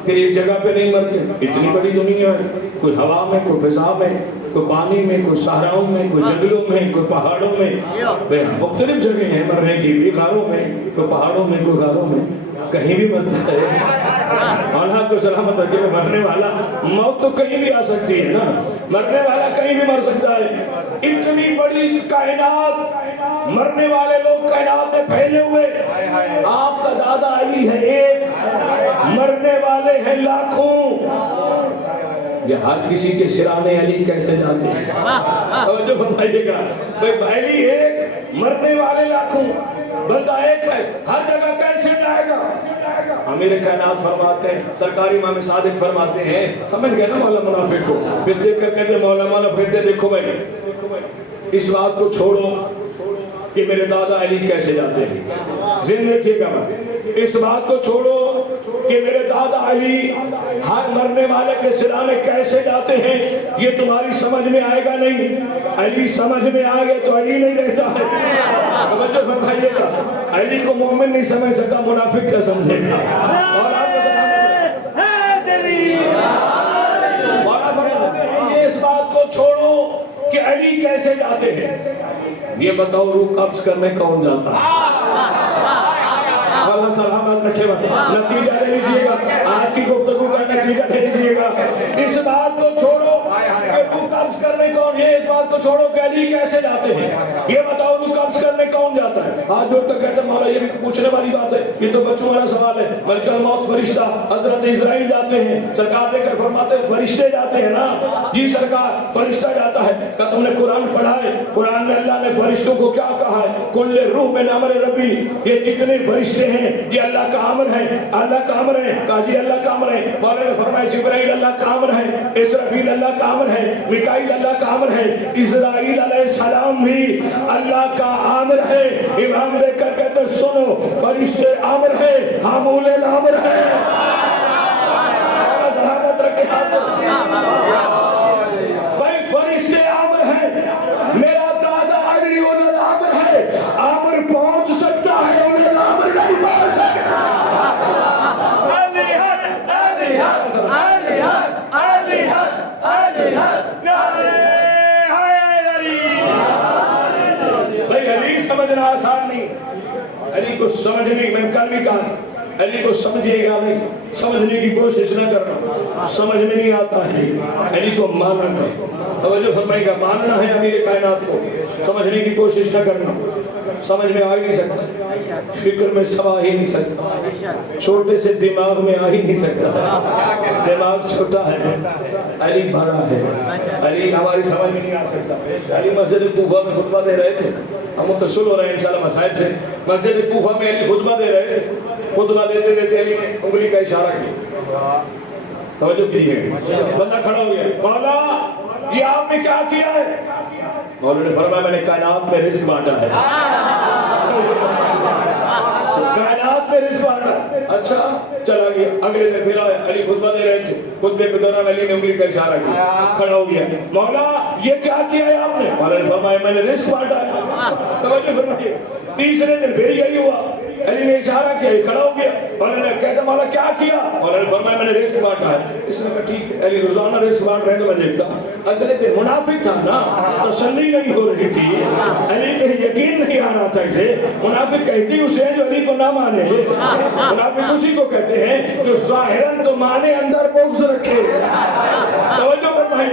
پھر ایک جگہ پہ نہیں مرتے؟ اتنی بڑی دنیا ہے، کوئی ہوا میں، کوئی فضا میں، کوئی پانی میں، کوئی صحراؤں میں، کوئی جنگلوں میں، کوئی پہاڑوں میں، مختلف جگہ ہیں مرنے کی بھی، غاروں میں، کوئی پہاڑوں میں، کوئی غاروں میں، کہیں بھی مرتا ہے. اللہ کو سلامت رکھے. مرنے والا، موت تو کہیں بھی آ سکتی ہے نا، مرنے والا کہیں بھی مر سکتا ہے. اتنی بڑی کائنات، مرنے والے لوگ کائنات میں پھیلے ہوئے، آپ کا دادا علی ہے ایک، مرنے والے ہیں لاکھوں. یہ ہر کسی کے سرانے علی کیسے جاتے ہیں؟ توجہ فرمائیے گا، علی ایک، مرنے والے لاکھوں، بندہ ایک ہے، ہر جگہ کیسے جائے گا؟ امیر کائنات فرماتے ہیں، سرکاری امام صادق فرماتے ہیں، سمجھ گئے نا مولا منافق کو؟ پھر دیکھ کر کہتے مولا کہتے دیکھو بھائی اس بات کو چھوڑو کہ میرے دادا علی کیسے جاتے ہیں، ذہن رکھیے گا، اس بات کو چھوڑو کہ میرے دادا علی ہر مرنے والے کے سرانے کیسے جاتے ہیں، یہ تمہاری سمجھ میں آئے گا نہیں. علی سمجھ میں آ گئے تو علی نہیں رہتا ہے. توجہ فرمائیے گا، علی کو مومن نہیں سمجھ سکتا، منافق کیا سمجھے گا؟ اور آپ کو یہ اس بات کو چھوڑو کہ علی کیسے جاتے ہیں، یہ بتاؤ روح قبض کرنے کون جاتا ہے؟ اللہ سلامت رکھے گا. نتیجہ لے لیجئے گا، آج کی گفتگو کا نتیجہ لے لیجئے گا. اس بات کو چھوڑو کہ روح قبض کرنے کون، یہ اس بات کو چھوڑو کہ علی کیسے جاتے ہیں، یہ بتاؤ روح قبض کرنے کون جاتا ہے. آج جو تک کہتے ہیں مولا یہ بھی پوچھنے والی بات ہے، یہ تو بچوں والا سوال ہے. ملک الموت فرشتہ حضرت اسرائیل جاتے ہیں، سرکار دے کر فرماتے ہیں فرشتے جاتے ہیں نا. جی سرکار فرشتہ جاتا ہے. کہ تم نے قرآن پڑھا ہے، قرآن میں اللہ نے فرشتوں کو کیا کہا ہے؟ کل روح من امر ربی، یہ جتنے فرشتے ہیں یہ اللہ کا امر ہے، اللہ کا امر ہے. کہا جی اللہ کا امر ہے. مولا نے فرمایا جبرائیل اللہ کا امر ہے، اسرافیل اللہ کا امر ہے، میکائیل اللہ کا امر ہے، اسرائیل علیہ السلام بھی اللہ کا امر ہے. امام دے کر کہتے سنو فرشتے امر ہے، حامل الامر ہے. اور ذہانت رکھے بھائی فرشتے امر ہے، میرا دادا علی اول الامر ہے، امر پہنچ سکتا ہے، اول الامر نہیں پہنچ سکتا. بھائی علی سمجھنا آسان نہیں، علی کو سمجھنے، میں کل بھی کہا تھا علی کو سمجھیے گا نہیں، سمجھنے کی کوشش نہ کرنا، سمجھ میں نہیں آتا ہے. علی کو ماننا، توجہ فرمائے گا، ماننا ہے امیر کائنات کو، سمجھنے کی کوشش نہ کرنا. سمجھ میں آ ہی نہیں سکتا، فکر میں سما ہی نہیں سکتا، چھوٹے سے دماغ میں آ ہی نہیں سکتا. دماغ چھوٹا ہے، علی بڑا ہے. علی ہماری سمجھ میں نہیں آ سکتا. علی مسجد کوفہ میں خطبہ دے رہے تھے، ہم متصل ہو رہے ہیں انشاءاللہ مسائل سے. مسجد کوفہ میں علی خطبہ دے رہے تھے، خطبہ دیتے دیتے علی نے انگلی کا اشارہ کیا. توجہ کیجیے، بندہ کھڑا ہو گیا، مولا یہ آپ نے کیا کیا ہے؟ مولا نے فرمایا میں نے کائنات میں رزق بانٹا ہے. کائنات میں رزق بانٹا. اچھا چلا گیا. اگلے دن پھر آئے، علی خطبہ دے رہے تھے، خطبے کے دوران علی نے انگلی کا اشارہ کیا، کھڑا ہو گیا. مولا یہ کیا کیا ہے آپ نے؟ مولا نے فرمایا میں نے رزق بانٹا ہے. توجہ فرمائیے. تیسرے دن پھر یہی ہوا، علی نے اشارہ کیا، کھڑا ہو گیا. مولا نے کہتا مولا کیا کیا؟ مولا نے فرمایا میں نے رزق بانٹا ہے. اس نے کہا ٹھیک ہے، علی روزانہ رزق بانٹ رہے ہیں تو میں دیکھتا ہوں. اگلے دن منافق تھا نا، تسلی نہیں ہو رہی تھی، علی پہ یقین نہیں آ رہا تھا. اسے منافق کہتی اسے جو علی کو نہ مانے. منافق اسی کو کہتے ہیں جو ظاہراً تو مانے اندر بغض رکھے. توجہ فرمائیے.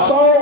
100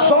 100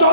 100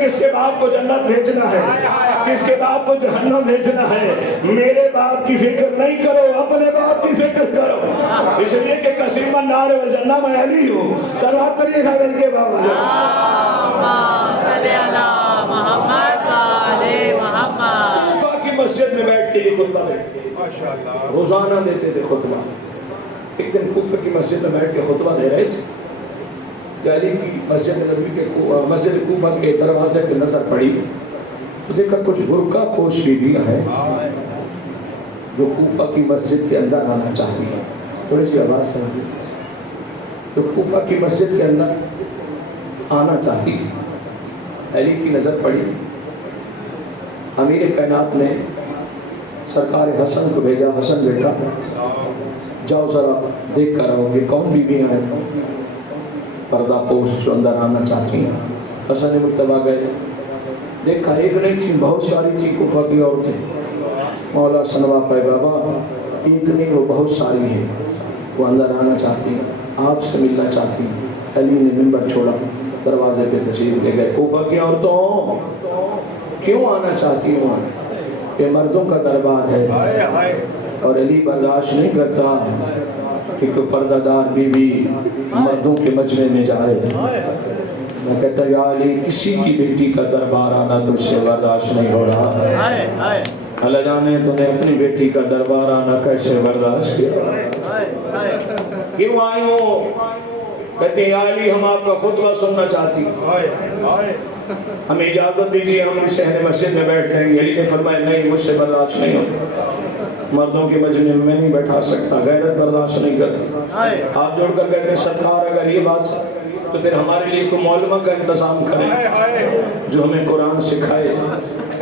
کس کے باپ کو جنت بھیجنا ہے، کس کے باپ کو جہنم بھیجنا ہے۔ میرے باپ کی فکر نہیں کرو، اپنے باپ کی فکر کرو، اس لیے کہ قسیم النار والجنہ میں علی ہوں۔ سلوات پڑھیے گا ان کے بابا جان۔ اللہم صلی علی محمد و آل محمد۔ کوفہ کی مسجد میں بیٹھ کے یہ خطبہ دیتے، روزانہ دیتے تھے خطبہ۔ ایک دن کوفہ کی مسجد میں بیٹھ کے خطبہ دے رہے تھے، علی کی مسجد نبی کے مسجد کوفہ کے دروازے پہ نظر پڑی تو دیکھا کچھ برقع پوش بیویاں ہیں جو کوفہ کی مسجد کے اندر آنا چاہتی ہیں۔ تھوڑی سی آواز کر دی، جو کوفہ کی مسجد کے اندر آنا چاہتی ہے۔ علی کی نظر پڑی، امیر کائنات نے سرکار حسن کو بھیجا، حسن بیٹا جاؤ ذرا دیکھ کر آؤ یہ کون بیویاں ہیں پردہ پوش جو اندر آنا چاہتی ہیں۔ حسن مرتبہ گئے، دیکھا ایک نہیں تھی، بہت ساری تھی کوفہ کی عورتیں۔ مولا سنوا پائے بابا ایک نہیں وہ بہت ساری ہیں، وہ اندر آنا چاہتی ہیں، آپ سے ملنا چاہتی ہیں۔ علی نے منبر چھوڑا، دروازے پہ تشریف لے گئے۔ کوفہ کی عورتوں کیوں آنا چاہتی ہوں؟ یہ مردوں کا دربار ہے اور علی برداشت نہیں کرتا کہ کوئی پردہ دار بیوی مردوں کے مجمع میں جائے۔ میں کہتا یا علی کسی کی بیٹی کا دربار آنا تو اس سے برداشت نہیں ہو رہا۔ اللہ جانے تو نے اپنی بیٹی کا دربار آنا کیسے برداشت کیا؟ کیوں آئی ہو؟ کہتے ہیں یا علی ہم آپ کا خطبہ سننا چاہتی ہیں، ہمیں اجازت دیجیے ہم اس صحن مسجد میں بیٹھ رہے ہیں۔ علی نے فرمایا نہیں مجھ سے برداشت نہیں ہو، مردوں کے مجمع میں نہیں بیٹھا سکتا، غیرت برداشت نہیں کرتا۔ ہاتھ جوڑ کر کہتے ہیں سرکار اگر یہ بات تو پھر ہمارے لیے کوئی مولمہ کا انتظام کریں جو ہمیں قرآن سکھائے۔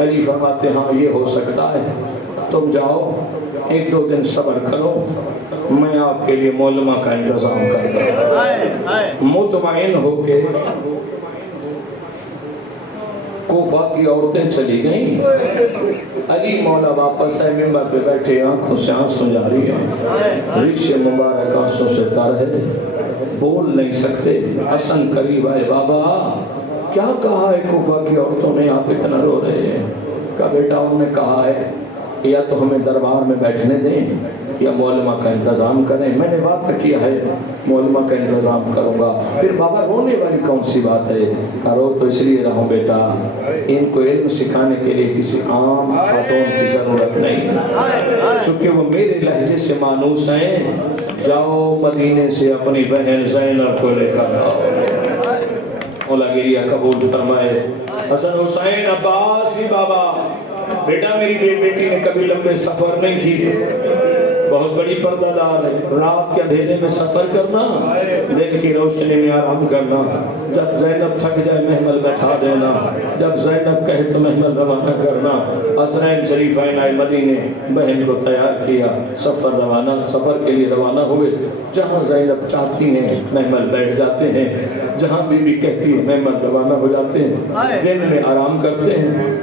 علی فرماتے ہاں یہ ہو سکتا ہے، تم جاؤ ایک دو دن صبر کرو، میں آپ کے لیے مولمہ کا انتظام کرتا ہوں۔ مطمئن ہو کے کوفہ کی عورتیں چلی گئیں۔ علی مولا واپس ہے، منبر پہ بیٹھے، آنکھوں سے آنسو جاری ہیں، ریش مبارک آنسوں سے تر ہے، بول نہیں سکتے۔ حسن قریب آئے، بابا کیا کہا ہے کوفہ کی عورتوں نے، آپ اتنا رو رہے ہیں؟ کہا بیٹا انہوں نے کہا ہے یا تو ہمیں دربار میں بیٹھنے دیں یا مولمہ کا انتظام کریں۔ میں نے وعدہ کیا ہے مولمہ کا انتظام کروں گا۔ پھر بابا رونے والی کون سی بات ہے؟ رو تو اس لیے رہوں بیٹا، ان کو علم سکھانے کے لیے کسی عام خاتون کی ضرورت نہیں ہے، چونکہ وہ میرے لہجے سے مانوس ہیں۔ جاؤ مدینے سے اپنی بہن زینب کو لے کر آؤ۔ مولا گریہ قبول فرمائے۔ حسن حسین عباس ہی بابا بیٹا میری بیٹی نے کبھی لمبے سفر نہیں کیے، بہت بڑی پردہ دار ہے، رات کے اندھیرے میں سفر کرنا، دن کی روشنی میں آرام کرنا، جب زینب تھک جائے محمل بٹھا دینا، جب زینب کہے تو محمل روانہ کرنا۔ اسرین شریفین آئے مدینے، بہن کو تیار کیا، سفر کے لیے روانہ ہوئے۔ جہاں زینب چاہتی ہیں محمل بیٹھ جاتے ہیں، جہاں بی بی کہتی ہے محمل روانہ ہو جاتے ہیں، دن میں آرام کرتے ہیں،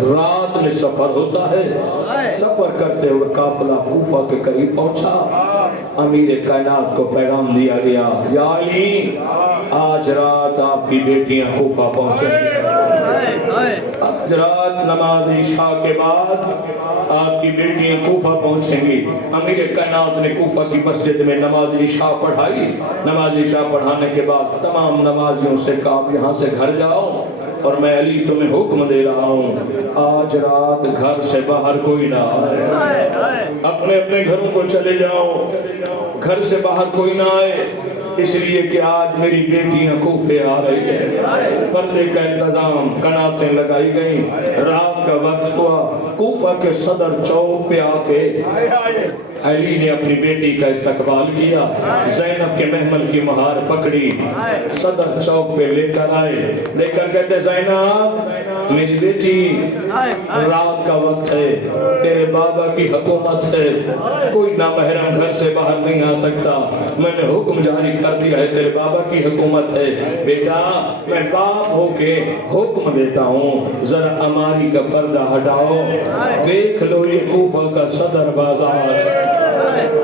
رات میں سفر ہوتا ہے۔ سفر کرتے ہوئے قافلہ کوفہ کے قریب پہنچا، امیر کائنات کو پیغام دیا گیا یا علی آج رات آپ کی بیٹیاں کوفہ پہنچیں گی، آج رات نماز عشاء کے بعد آپ کی بیٹیاں کوفہ پہنچیں گی۔ امیر کائنات نے کوفہ کی مسجد میں نماز عشاء پڑھائی۔ نماز عشاء پڑھانے کے بعد تمام نمازیوں سے کہا یہاں سے گھر جاؤ اور میں علی تمہیں حکم دے رہا ہوں آج رات گھر سے باہر کوئی نہ آئے، اپنے اپنے گھروں کو چلے جاؤ، گھر سے باہر کوئی نہ آئے، اس لیے کہ آج میری بیٹیاں کوفے آ رہی ہیں۔ پردے کا انتظام، کناتیں لگائی گئیں، رات کا وقت ہوا، کوفہ کے صدر چوک پہ آ کے علی نے اپنی بیٹی کا استقبال کیا، زینب کے محمل کی مہار پکڑی، صدر چوک پہ لے کر آئے، لے کر کہتے زینب میری بیٹی رات کا وقت ہے، تیرے بابا کی حکومت ہے، کوئی نامحرم گھر سے باہر نہیں آ سکتا، میں نے حکم جاری کر دیا ہے، تیرے بابا کی حکومت ہے، بیٹا میں باپ ہو کے حکم دیتا ہوں ذرا اماری کا پردہ ہٹاؤ، دیکھ لو یہ کوفہ کا صدر بازار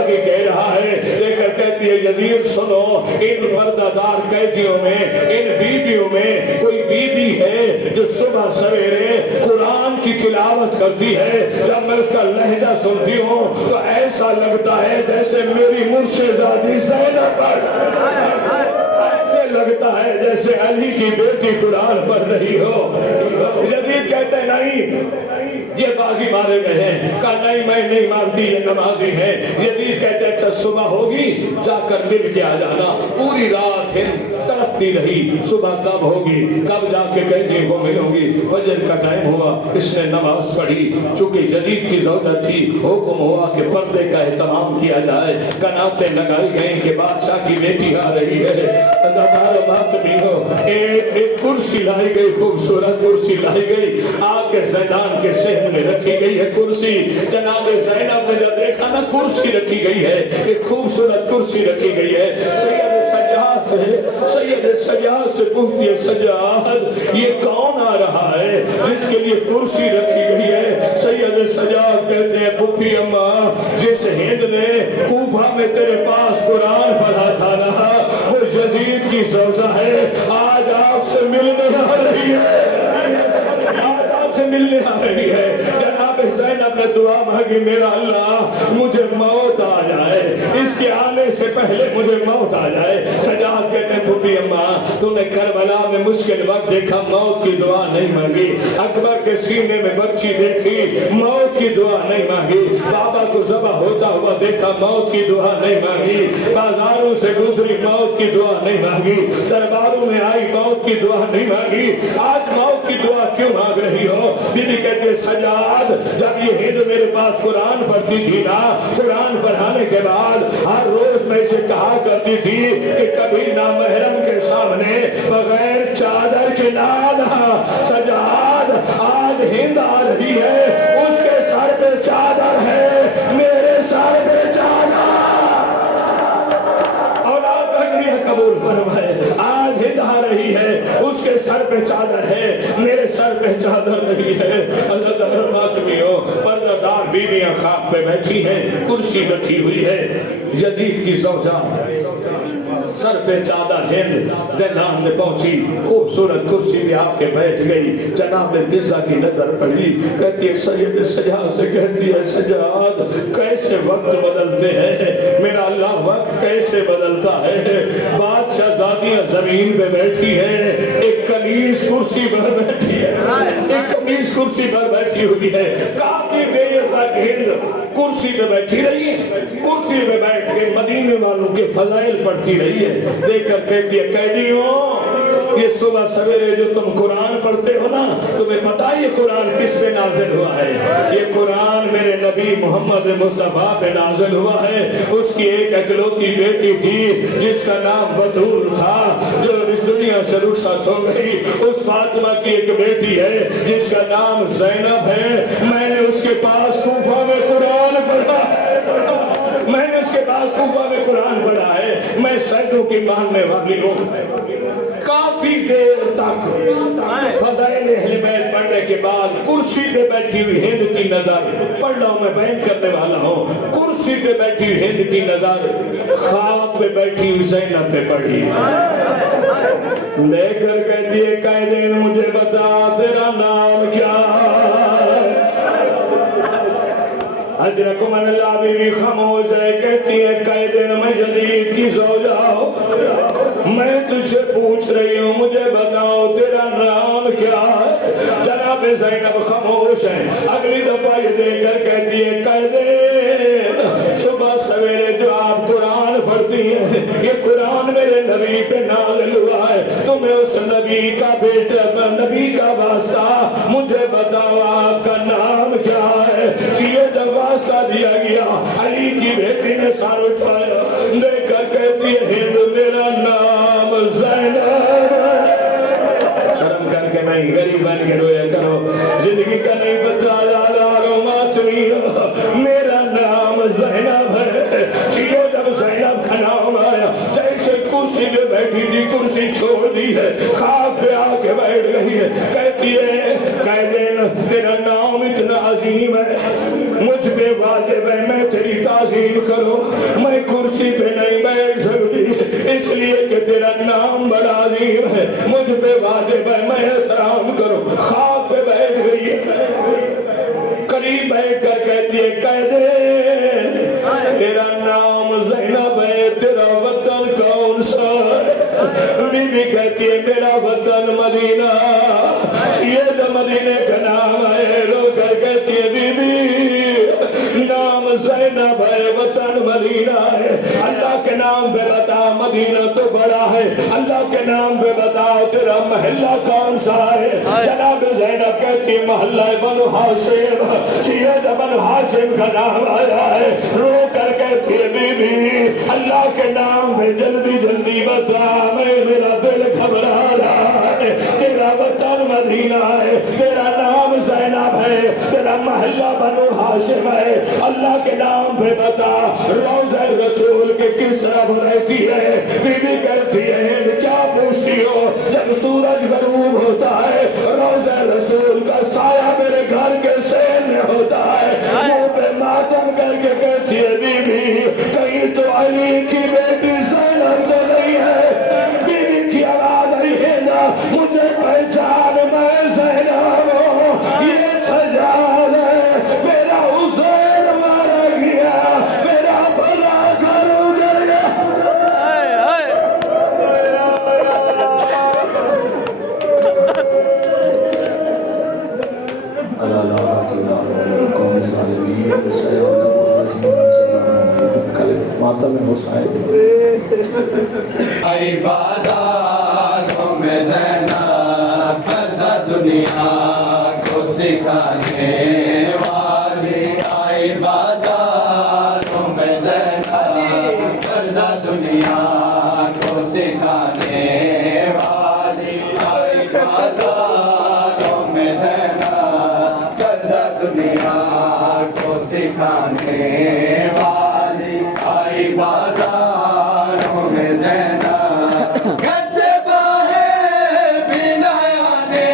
آگے کہہ رہا ہے، لے کر کہتی ہے یزید سنو، ان پردہ دار قیدیوں میں، ان بیویوں میں کوئی بیوی ہے جو صبح سویرے قرآن کی تلاوت کرتی ہے، جب میں اس کا لہجہ سنتی ہوں تو ایسا لگتا ہے جیسے میری مرشدزادی زینب پر، ایسے لگتا ہے جیسے علی کی بیٹی قرآن پڑھ رہی ہو۔ یزید کہتے ہیں نہیں یہ باغی مارے گئے ہیں، کہا نہیں میں نہیں مانتی یہ نمازی ہیں۔ یزید کہتے ہیں اچھا صبح ہوگی جا کر مل کے آ جانا۔ پوری رات ہند تڑپتی رہی، صبح کب ہوگی، کب جا کے قیدیوں کو ملوں گی۔ فجر کا ٹائم ہوا، اس نے نماز پڑھی، چونکہ یزید کی زوجہ تھی، حکم ہوا کہ پردے کا اہتمام کیا جائے، کناتیں لگائی گئیں کہ بادشاہ کی بیٹی آ رہی ہے۔ ایک کرسی لائی گئی، خوبصورت کرسی لائی گئی، آ کے زیدان کے صحن میں رکھی گئی ہے کرسی۔ جناب زینب نے جب دیکھا نا کرسی رکھی گئی ہے، ایک خوبصورت کرسی رکھی گئی ہے، سید سجاد سے پوچھتی ہے سجاد یہ کون آ رہا ہے جس کے لیے کرسی رکھی گئی ہے؟ سید سجاد کہتے ہیں پھپھی اماں، جس ہند نے کوفہ میں تیرے پاس قرآن پڑھا تھا نا وہ یزید کی زوجہ ہے، آج آپ سے ملنے آ رہی ہے، آج آپ سے ملنے آ رہی ہے۔ جناب زینب نے دعا مانگی میرا اللہ مجھے موت آ جائے، اس کے آنے سے پہلے مجھے موت آ جائے۔ سجاد کہتے ہیں پھوپھی اماں تو نے کربلا میں مشکل وقت دیکھا، موت کی دعا نہیں مانگی، اکبر کے سینے میں بچی دیکھی، موت کی دعا نہیں مانگی، بابا کو ذبح ہوتا ہوا دیکھا، موت کی دعا نہیں مانگی، بازاروں سے گزری، موت کی دعا نہیں مانگی، درباروں میں آئی، موت کی دعا نہیں مانگی، آج موت کی دعا کیوں مانگ رہی ہو؟ بی بی کہتے ہیں سجاد جب یہ ہند میرے پاس قرآن پڑھتی تھی نا، قرآن پڑھانے کے بعد ہر روز میں اسے کہا کرتی تھی کہ کبھی نامحرم کے سامنے بغیر چادر کے نہ آنا۔ سجاد آج ہند آ رہی ہے، اس کے سر پہ چادر ہے، میرے سر پہ چادر، اور آپ قبول فرمائے، آج ہند آ رہی ہے، اس کے سر پہ چادر ہے، میرے سر پہ چادر نہیں ہے۔ حضرت ماتمیوں پردہ دار بیویاں خاک پہ بیٹھی ہیں، کرسی رکھی ہوئی ہے، یزید کی زوجہ سر پہ چادر ہند زیدان میں پہنچی، خوبصورت کرسی پہ آ کے بیٹھ گئی، جناب فضہ کی نظر پڑی، کہتی ہے سید سجاد سے کہتی ہے سجاد کیسے وقت بدلتے ہیں، میرا اللہ وقت کیسے بدلتا ہے، بادشاہ زادیاں زمین پہ بیٹھی ہیں، ایک کنیز کرسی پر بیٹھی ہے، ایک کنیز کرسی پر بیٹھی ہوئی ہے، کافی دیر تک ہند کرسی پہ بیٹھی رہی ہے، کرسی پہ بیٹھ کے مدینے والوں کے فضائل پڑھتی رہی ہے، دیکھ کر کہتی ہے قیدیوں یہ صبح سویرے جو تم قرآن پڑھتے ہو نا، تمہیں پتا ہے یہ قرآن کس پہ نازل ہوا ہے؟ یہ قرآن میرے نبی محمد مصطفیٰ پہ نازل ہوا ہے، اس کی ایک اکلوتی بیٹی تھی جس کا نام بطول تھا، جو اس دنیا سے رخصت ہو گئی، اس فاطمہ کی ایک بیٹی ہے جس کا نام زینب ہے، میں نے اس کے پاس کوفہ میں قرآن پڑھا ہے، میں نے اس کے پاس کوفہ میں قرآن پڑھا ہے، میں سیدوں کی ماننے والی ہوں۔ کافی دیر تک فضائل اہل بیت پڑھنے کے بعد کرسی پہ بیٹھی ہوئی ہند کی نظر، پڑھ رہا ہوں میں بیان کرنے والا ہوں، کرسی پہ بیٹھی ہوئی ہند کی نظر خواب پہ بیٹھی ہوئی زینب پہ پڑھی، لے کر کہتی ہے قائدین مجھے بتا تیرا نام کیا ہے؟ اجرکم اللہ بھی خاموش ہے، کہتی ہے قائدین میں یزید کی زوجہ ہوں، میں تجھ سے پوچھ رہی ہوں مجھے بتاؤ تیرا نام کیا ہے؟ جناب زینب خاموش ہے، اگلی دفعہ یہ دیکھ کر کہتی ہے قائدین صبح سویرے جو آپ قرآن پڑھتی ہیں یہ قرآن میرے نبی پہ نازل ہوا ہے، تمہیں اس نبی کا بیٹا نبی کا واسطہ مجھے بتاؤ آپ کا نام کیا ہے؟ یہ جب واسطہ دیا گیا علی کی بیٹی نے سر اٹھایا، دیکھ کر کہتی ہے ہند میرا نام زینب، شرم کر کے نہیں غریب بن کے رویا کرو، زندگی کا نہیں بچہ لالارو ماتمی، میرا نام زینب ہے۔ شیعہ جب زینب کا نام آیا جیسے کرسی پہ بیٹھی تھی کرسی چھوڑ دی ہے، خاک پہ آ کے بیٹھ گئی ہے، کہتی ہے قائدین تیرا نام اتنا عظیم ہے، مجھ پہ واجب ہے میں تیری تعظیم کرو. میں کرسی پہ نہیں بیٹھ سکتی اس لیے کہ تیرا نام بڑا عظیم ہے. مجھ پہ واجب ہے میں احترام کروں. خاک پہ بیٹھ گئی ہے, قریب بیٹھ کر کہتی ہے کہہ دے تیرا نام زینب ہے, تیرا وطن کون سا ہے؟ بی بی کہتی ہے میرا وطن مدینہ. یہ جو مدینے کا نام ہے, رو کر کہتی ہے بی بی نام زینب ہے, وطن مدینہ ہے. اللہ کے نام پہ بتا مدینہ تو بڑا ہے, اللہ کے نام پہ بتا تیرا محلہ کون سا ہے؟ جناب زینب کہتی ہے محلہ بنو ہاشم. سید بنو ہاشم کا نام آیا ہے. رو کر کہتی ہے بی بی اللہ کے نام پہ جلدی جلدی بتا, میں میرا دل گھبرا رہا ہے. تیرا وطن مدینہ ہے, تیرا نام زینب ہے, تیرا محلہ بنو ہاشم ہے. اللہ کے نام پہ بتا روضہ رسول کے کس طرف رہتی ہے؟ بی بی کہتی ہے کیا پوچھتی ہو؟ جب سورج غروب ہوتا ہے روضہ رسول کا سایہ میرے گھر کے سین میں ہوتا ہے. منہ پہ ماتم کر کے کہتی ہے بی بی کہیں تو علی کی بیٹی زینب تو نہیں ہے؟ بی بی کی آواز آئی ہے نا مجھے پہچان میں زینب ہوں, یہ سجاد ہے میرا حسین مارا گیا, میرا بھلا گھر اجڑ گیا. ماتا میں حسین ای بازاروں میں زینب پردہ دنیا کو سکھانے والی. ای بازاروں میں زینب پردہ دنیا کو سکھانے والی. ای بازاروں میں زینب پردہ دنیا کو سکھانے والی. ای بازاروں میں زینب گھر سے باہر بھی نہ آنے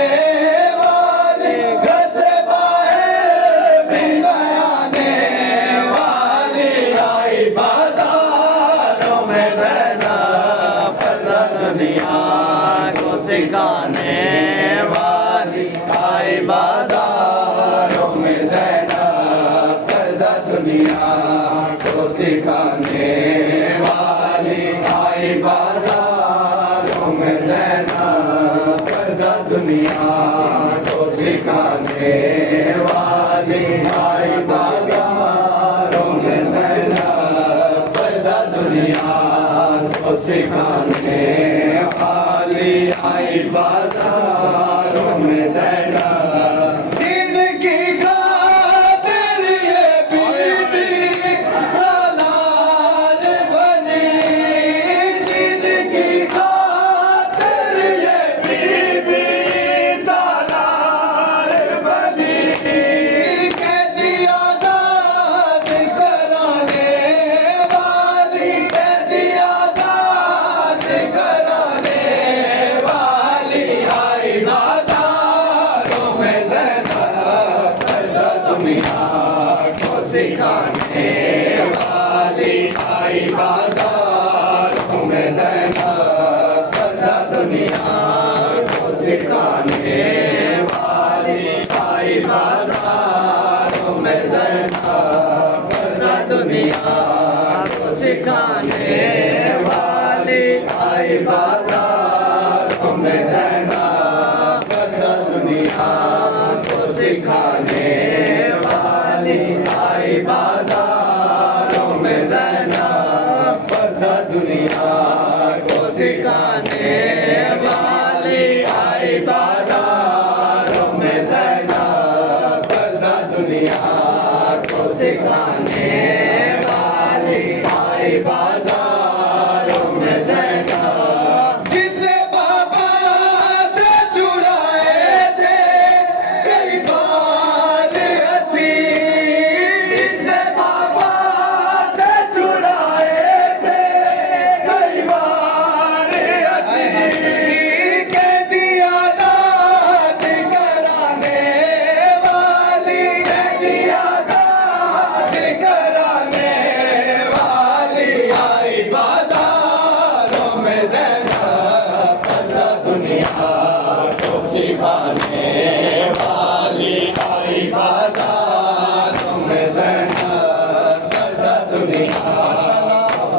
والی, گھر سے باہر بھی نہ آنے والی. ای بازاروں میں زینب پردہ دنیا کو سکھانے والی. ای بازاروں میں زینب پردہ دنیا کو سکھانے والی. ای بازاروں میں زینب پردہ دنیا کو سکھانے والی. ای بازاروں میں زینب پردہ دنیا کو سکھانے والی. ای بازاروں میں زینب دین کی خاطر یہ بی بی سالار بنی. دین کی خاطر یہ بی بی سالار بنی. قیدی آزاد کرانے والی, قیدی آزاد کرانے والی. ای بازاروں میں زینب پردہ دنیا کو سکھانے والی. ای بازاروں میں زینب پردہ دنیا کو سکھانے والی. ای بازاروں میں زینب پردہ دنیا کو سکھانے والی. ای بازاروں میں زینب پردہ دنیا کو سکھانے والی. ای بازاروں میں زینب پردہ دنیا کو سکھانے والی. ای بازاروں میں زینب پردہ دنیا کو سکھانے والی. ای بازاروں میں زینب جسے بابا سے چرائے تھے کئی بار ہنسی. جسے بابا سے چرائے تھے کئی بار ہنسی. قیدی آزاد کرانے والی, قیدی آزاد کرانے